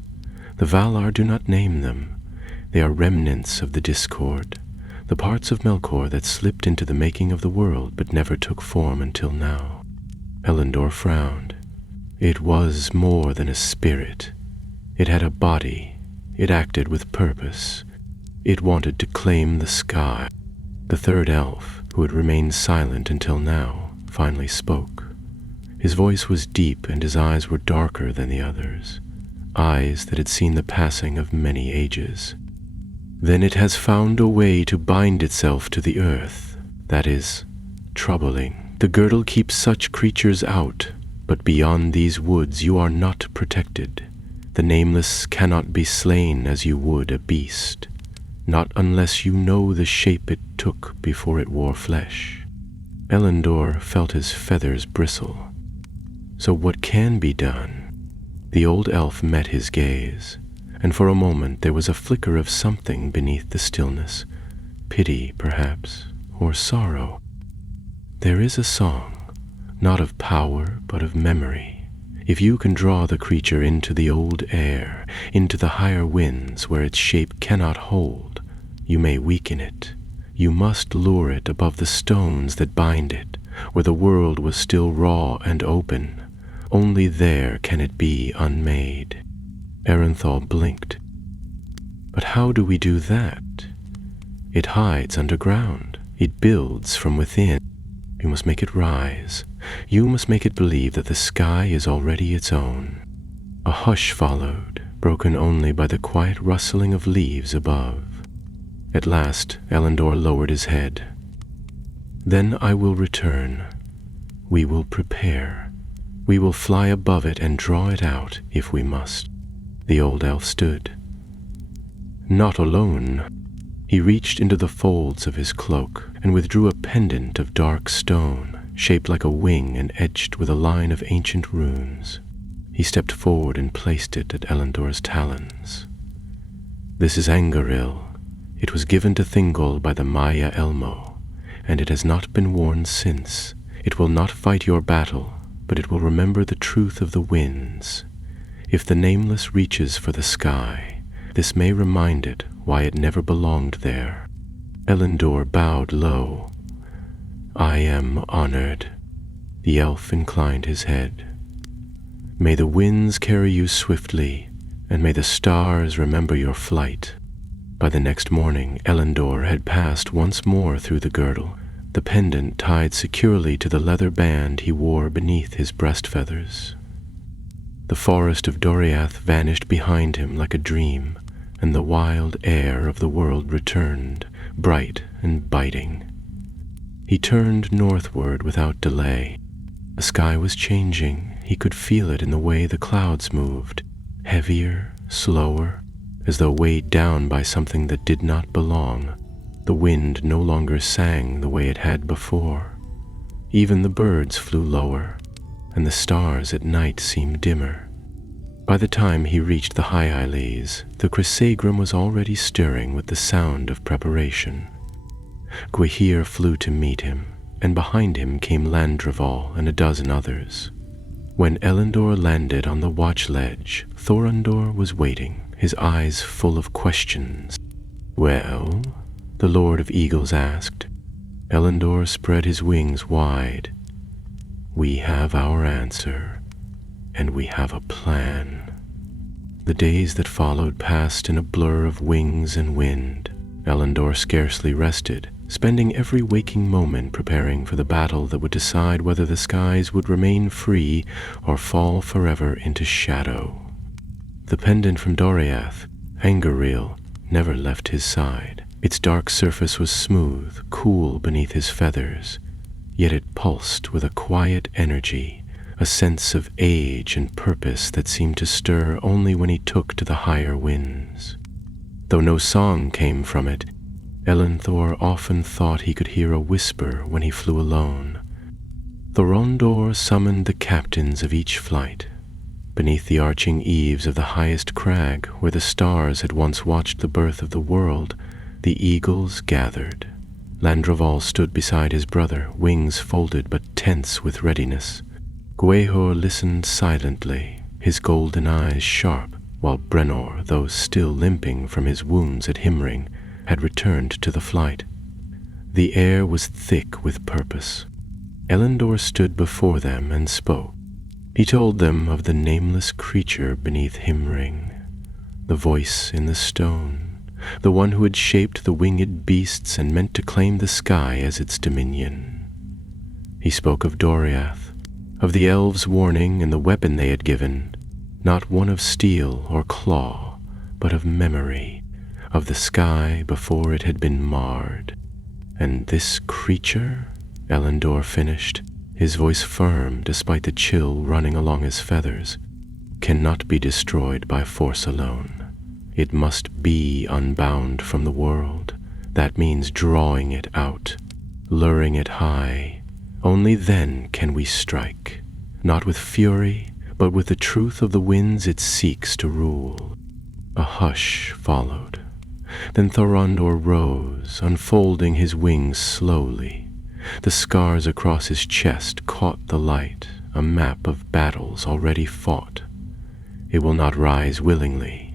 The Valar do not name them. They are remnants of the discord, the parts of Melkor that slipped into the making of the world but never took form until now. Elendor frowned. It was more than a spirit. It had a body. It acted with purpose. It wanted to claim the sky. The third elf, who had remained silent until now, finally spoke. His voice was deep and his eyes were darker than the others, eyes that had seen the passing of many ages. Then it has found a way to bind itself to the earth. That is troubling. The girdle keeps such creatures out, but beyond these woods you are not protected. The nameless cannot be slain as you would a beast, not unless you know the shape it took before it wore flesh. Elendor felt his feathers bristle. So what can be done? The old elf met his gaze, and for a moment there was a flicker of something beneath the stillness. Pity, perhaps, or sorrow. There is a song, not of power, but of memory. If you can draw the creature into the old air, into the higher winds where its shape cannot hold, you may weaken it. You must lure it above the stones that bind it, where the world was still raw and open. Only there can it be unmade. Erenthal blinked. But how do we do that? It hides underground. It builds from within. You must make it rise. You must make it believe that the sky is already its own. A hush followed, broken only by the quiet rustling of leaves above. At last, Elendor lowered his head. Then I will return. We will prepare. We will fly above it and draw it out, if we must. The old elf stood. Not alone. He reached into the folds of his cloak and withdrew a pendant of dark stone, shaped like a wing and etched with a line of ancient runes. He stepped forward and placed it at Elendor's talons. This is Angaril. It was given to Thingol by the Maya Elmo, and it has not been worn since. It will not fight your battle, but it will remember the truth of the winds. If the Nameless reaches for the sky, this may remind it why it never belonged there. Elendor bowed low. I am honored. The elf inclined his head. May the winds carry you swiftly, and may the stars remember your flight. By the next morning, Elendor had passed once more through the girdle, the pendant tied securely to the leather band he wore beneath his breast feathers. The forest of Doriath vanished behind him like a dream, and the wild air of the world returned, bright and biting. He turned northward without delay. The sky was changing. He could feel it in the way the clouds moved, heavier, slower, as though weighed down by something that did not belong. The wind no longer sang the way it had before. Even the birds flew lower, and the stars at night seemed dimmer. By the time he reached the Hyliles, the Crissaegrim was already stirring with the sound of preparation. Gwaihir flew to meet him, and behind him came Landreval and a dozen others. When Elendor landed on the watch ledge, Thorondor was waiting, his eyes full of questions. Well? The Lord of Eagles asked. Elendor spread his wings wide. We have our answer, and we have a plan. The days that followed passed in a blur of wings and wind. Elendor scarcely rested, spending every waking moment preparing for the battle that would decide whether the skies would remain free or fall forever into shadow. The pendant from Doriath, Angaril, never left his side. Its dark surface was smooth, cool beneath his feathers, yet it pulsed with a quiet energy, a sense of age and purpose that seemed to stir only when he took to the higher winds. Though no song came from it, Elenthor often thought he could hear a whisper when he flew alone. Thorondor summoned the captains of each flight. Beneath the arching eaves of the highest crag, where the stars had once watched the birth of the world, the eagles gathered. Landreval stood beside his brother, wings folded but tense with readiness. Gwaihor listened silently, his golden eyes sharp, while Brennor, though still limping from his wounds at Himring, had returned to the flight. The air was thick with purpose. Elendor stood before them and spoke. He told them of the nameless creature beneath Himring, the voice in the stone, the one who had shaped the winged beasts and meant to claim the sky as its dominion. He spoke of Doriath, of the elves' warning and the weapon they had given, not one of steel or claw, but of memory, of the sky before it had been marred. And this creature, Elendor finished, his voice firm despite the chill running along his feathers, cannot be destroyed by force alone. It must be unbound from the world. That means drawing it out, luring it high. Only then can we strike, not with fury, but with the truth of the winds it seeks to rule. A hush followed. Then Thorondor rose, unfolding his wings slowly. The scars across his chest caught the light, a map of battles already fought. It will not rise willingly.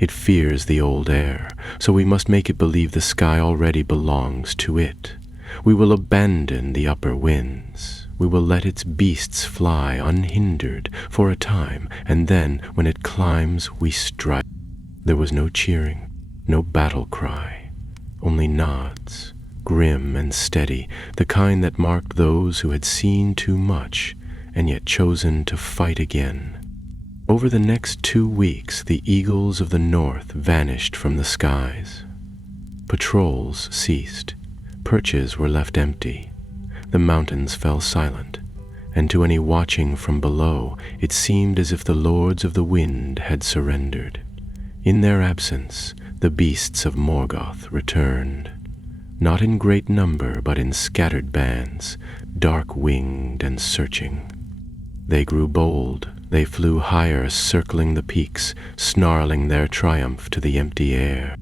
It fears the old air, so we must make it believe the sky already belongs to it. We will abandon the upper winds. We will let its beasts fly unhindered for a time, and then, when it climbs, we strike. There was no cheering, no battle cry, only nods, grim and steady, the kind that marked those who had seen too much and yet chosen to fight again. Over the next 2 weeks, the eagles of the north vanished from the skies. Patrols ceased. Perches were left empty. The mountains fell silent, and to any watching from below, it seemed as if the lords of the wind had surrendered. In their absence, the beasts of Morgoth returned, not in great number, but in scattered bands, dark-winged and searching. They grew bold. They flew higher, circling the peaks, snarling their triumph to the empty air.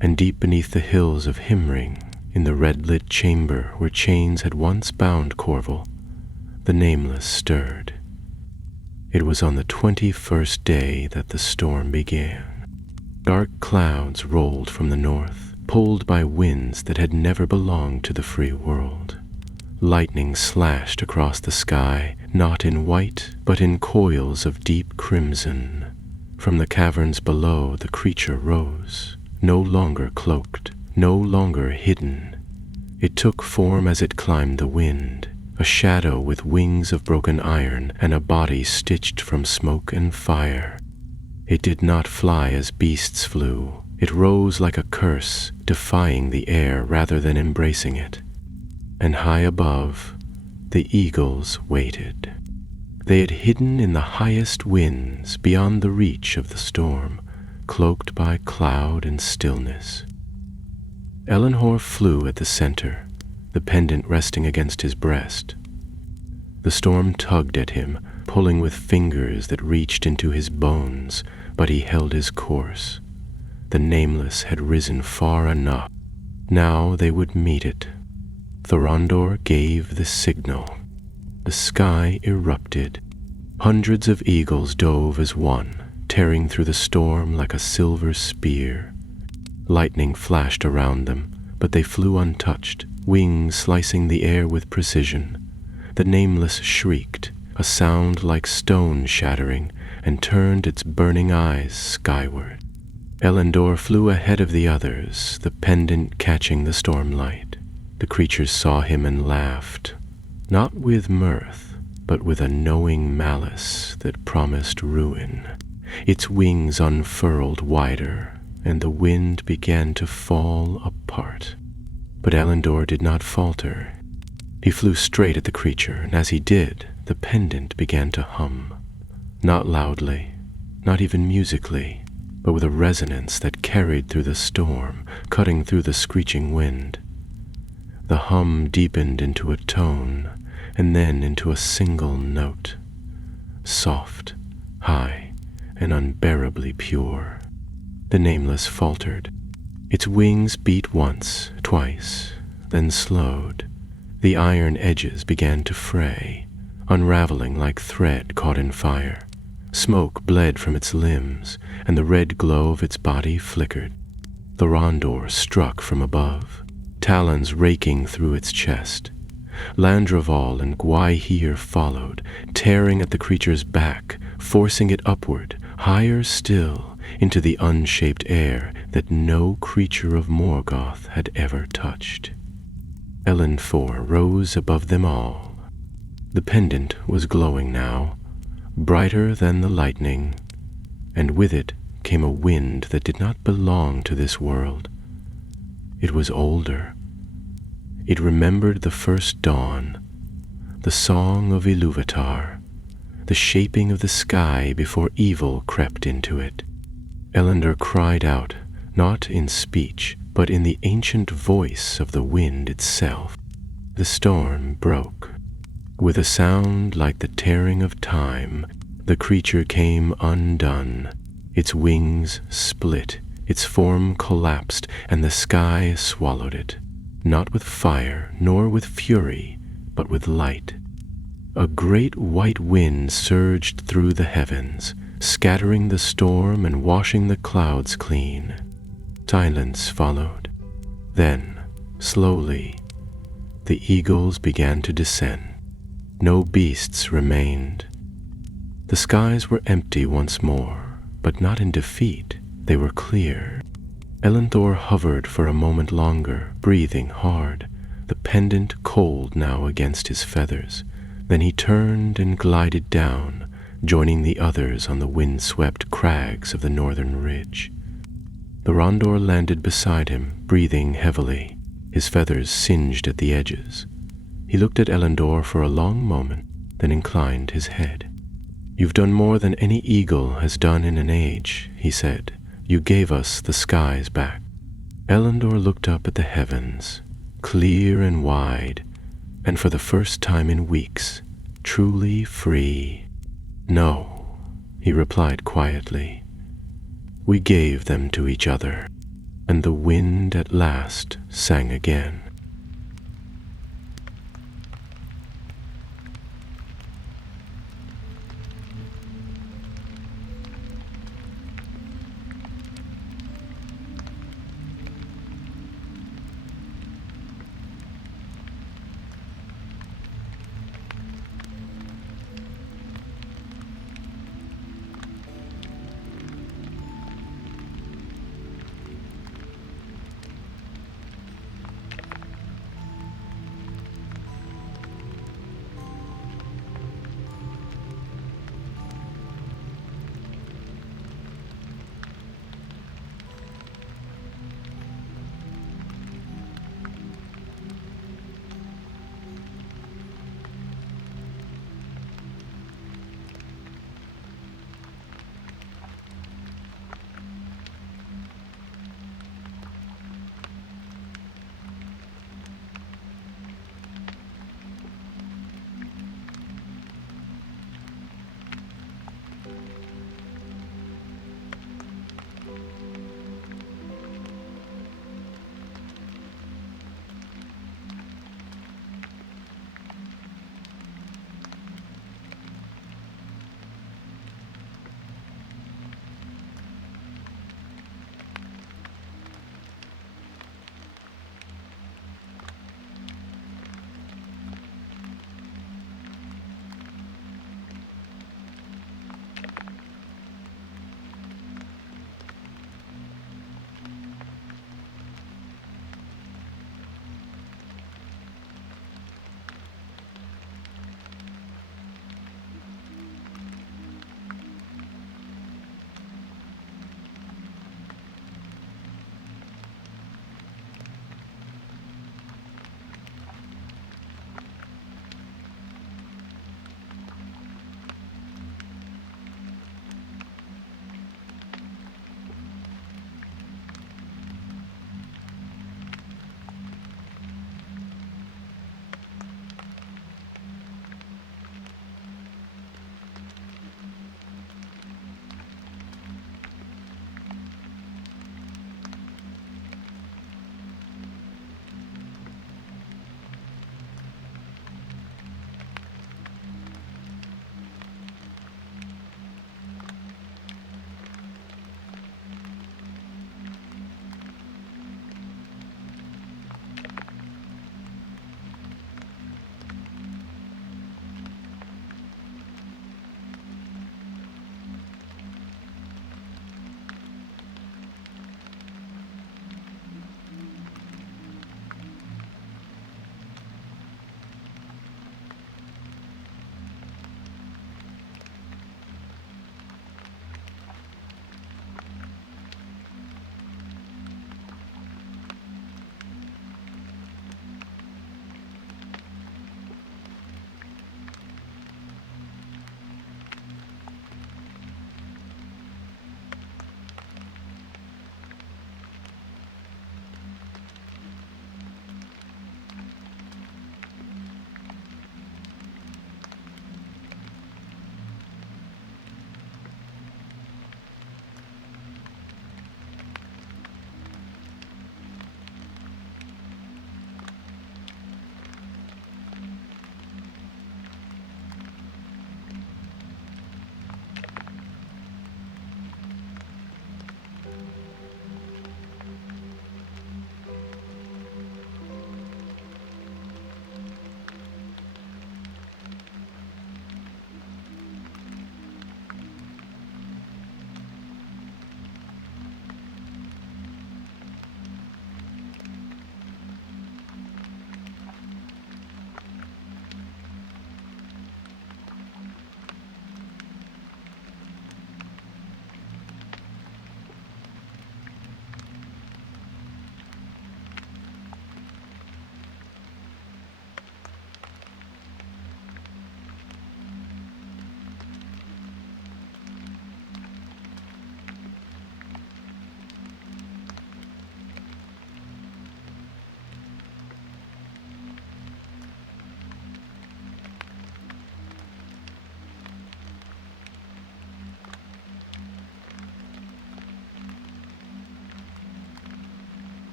And deep beneath the hills of Himring, in the red-lit chamber where chains had once bound Corval, the Nameless stirred. It was on the 21st day that the storm began. Dark clouds rolled from the north, pulled by winds that had never belonged to the free world. Lightning slashed across the sky, not in white, but in coils of deep crimson. From the caverns below, the creature rose, no longer cloaked, no longer hidden. It took form as it climbed the wind, a shadow with wings of broken iron and a body stitched from smoke and fire. It did not fly as beasts flew. It rose like a curse, defying the air rather than embracing it. And high above, the eagles waited. They had hidden in the highest winds, beyond the reach of the storm, cloaked by cloud and stillness. Elendor flew at the center, the pendant resting against his breast. The storm tugged at him, pulling with fingers that reached into his bones, but he held his course. The Nameless had risen far enough. Now they would meet it. Thorondor gave the signal. The sky erupted. Hundreds of eagles dove as one, tearing through the storm like a silver spear. Lightning flashed around them, but they flew untouched, wings slicing the air with precision. The Nameless shrieked, a sound like stone shattering, and turned its burning eyes skyward. Elendor flew ahead of the others, the pendant catching the storm light. The creatures saw him and laughed, not with mirth, but with a knowing malice that promised ruin. Its wings unfurled wider, and the wind began to fall apart. But Elendor did not falter. He flew straight at the creature, and as he did, the pendant began to hum. Not loudly, not even musically, but with a resonance that carried through the storm, cutting through the screeching wind. The hum deepened into a tone, and then into a single note, soft, high, and unbearably pure. The Nameless faltered. Its wings beat once, twice, then slowed. The iron edges began to fray. unraveling like thread caught in fire. Smoke bled from its limbs, and the red glow of its body flickered. Thorondor struck from above, talons raking through its chest. Landroval and Gwaihir followed, tearing at the creature's back, forcing it upward, higher still, into the unshaped air that no creature of Morgoth had ever touched. Elenfor rose above them all. The pendant was glowing now, brighter than the lightning, and with it came a wind that did not belong to this world. It was older. It remembered the first dawn, the song of Ilúvatar, the shaping of the sky before evil crept into it. Elendor cried out, not in speech, but in the ancient voice of the wind itself. The storm broke. With a sound like the tearing of time, the creature came undone. Its wings split, its form collapsed, and the sky swallowed it, not with fire nor with fury, but with light. A great white wind surged through the heavens, scattering the storm and washing the clouds clean. Silence followed. Then, slowly, the eagles began to descend. No beasts remained. The skies were empty once more, but not in defeat. They were clear. Elenthor hovered for a moment longer, breathing hard, the pendant cold now against his feathers. Then he turned and glided down, joining the others on the wind-swept crags of the northern ridge. Thorondor landed beside him, breathing heavily, his feathers singed at the edges. He looked at Elendor for a long moment, then inclined his head. "You've done more than any eagle has done in an age," he said. "You gave us the skies back." Elendor looked up at the heavens, clear and wide, and for the first time in weeks, truly free. "No," he replied quietly. "We gave them to each other." And the wind at last sang again.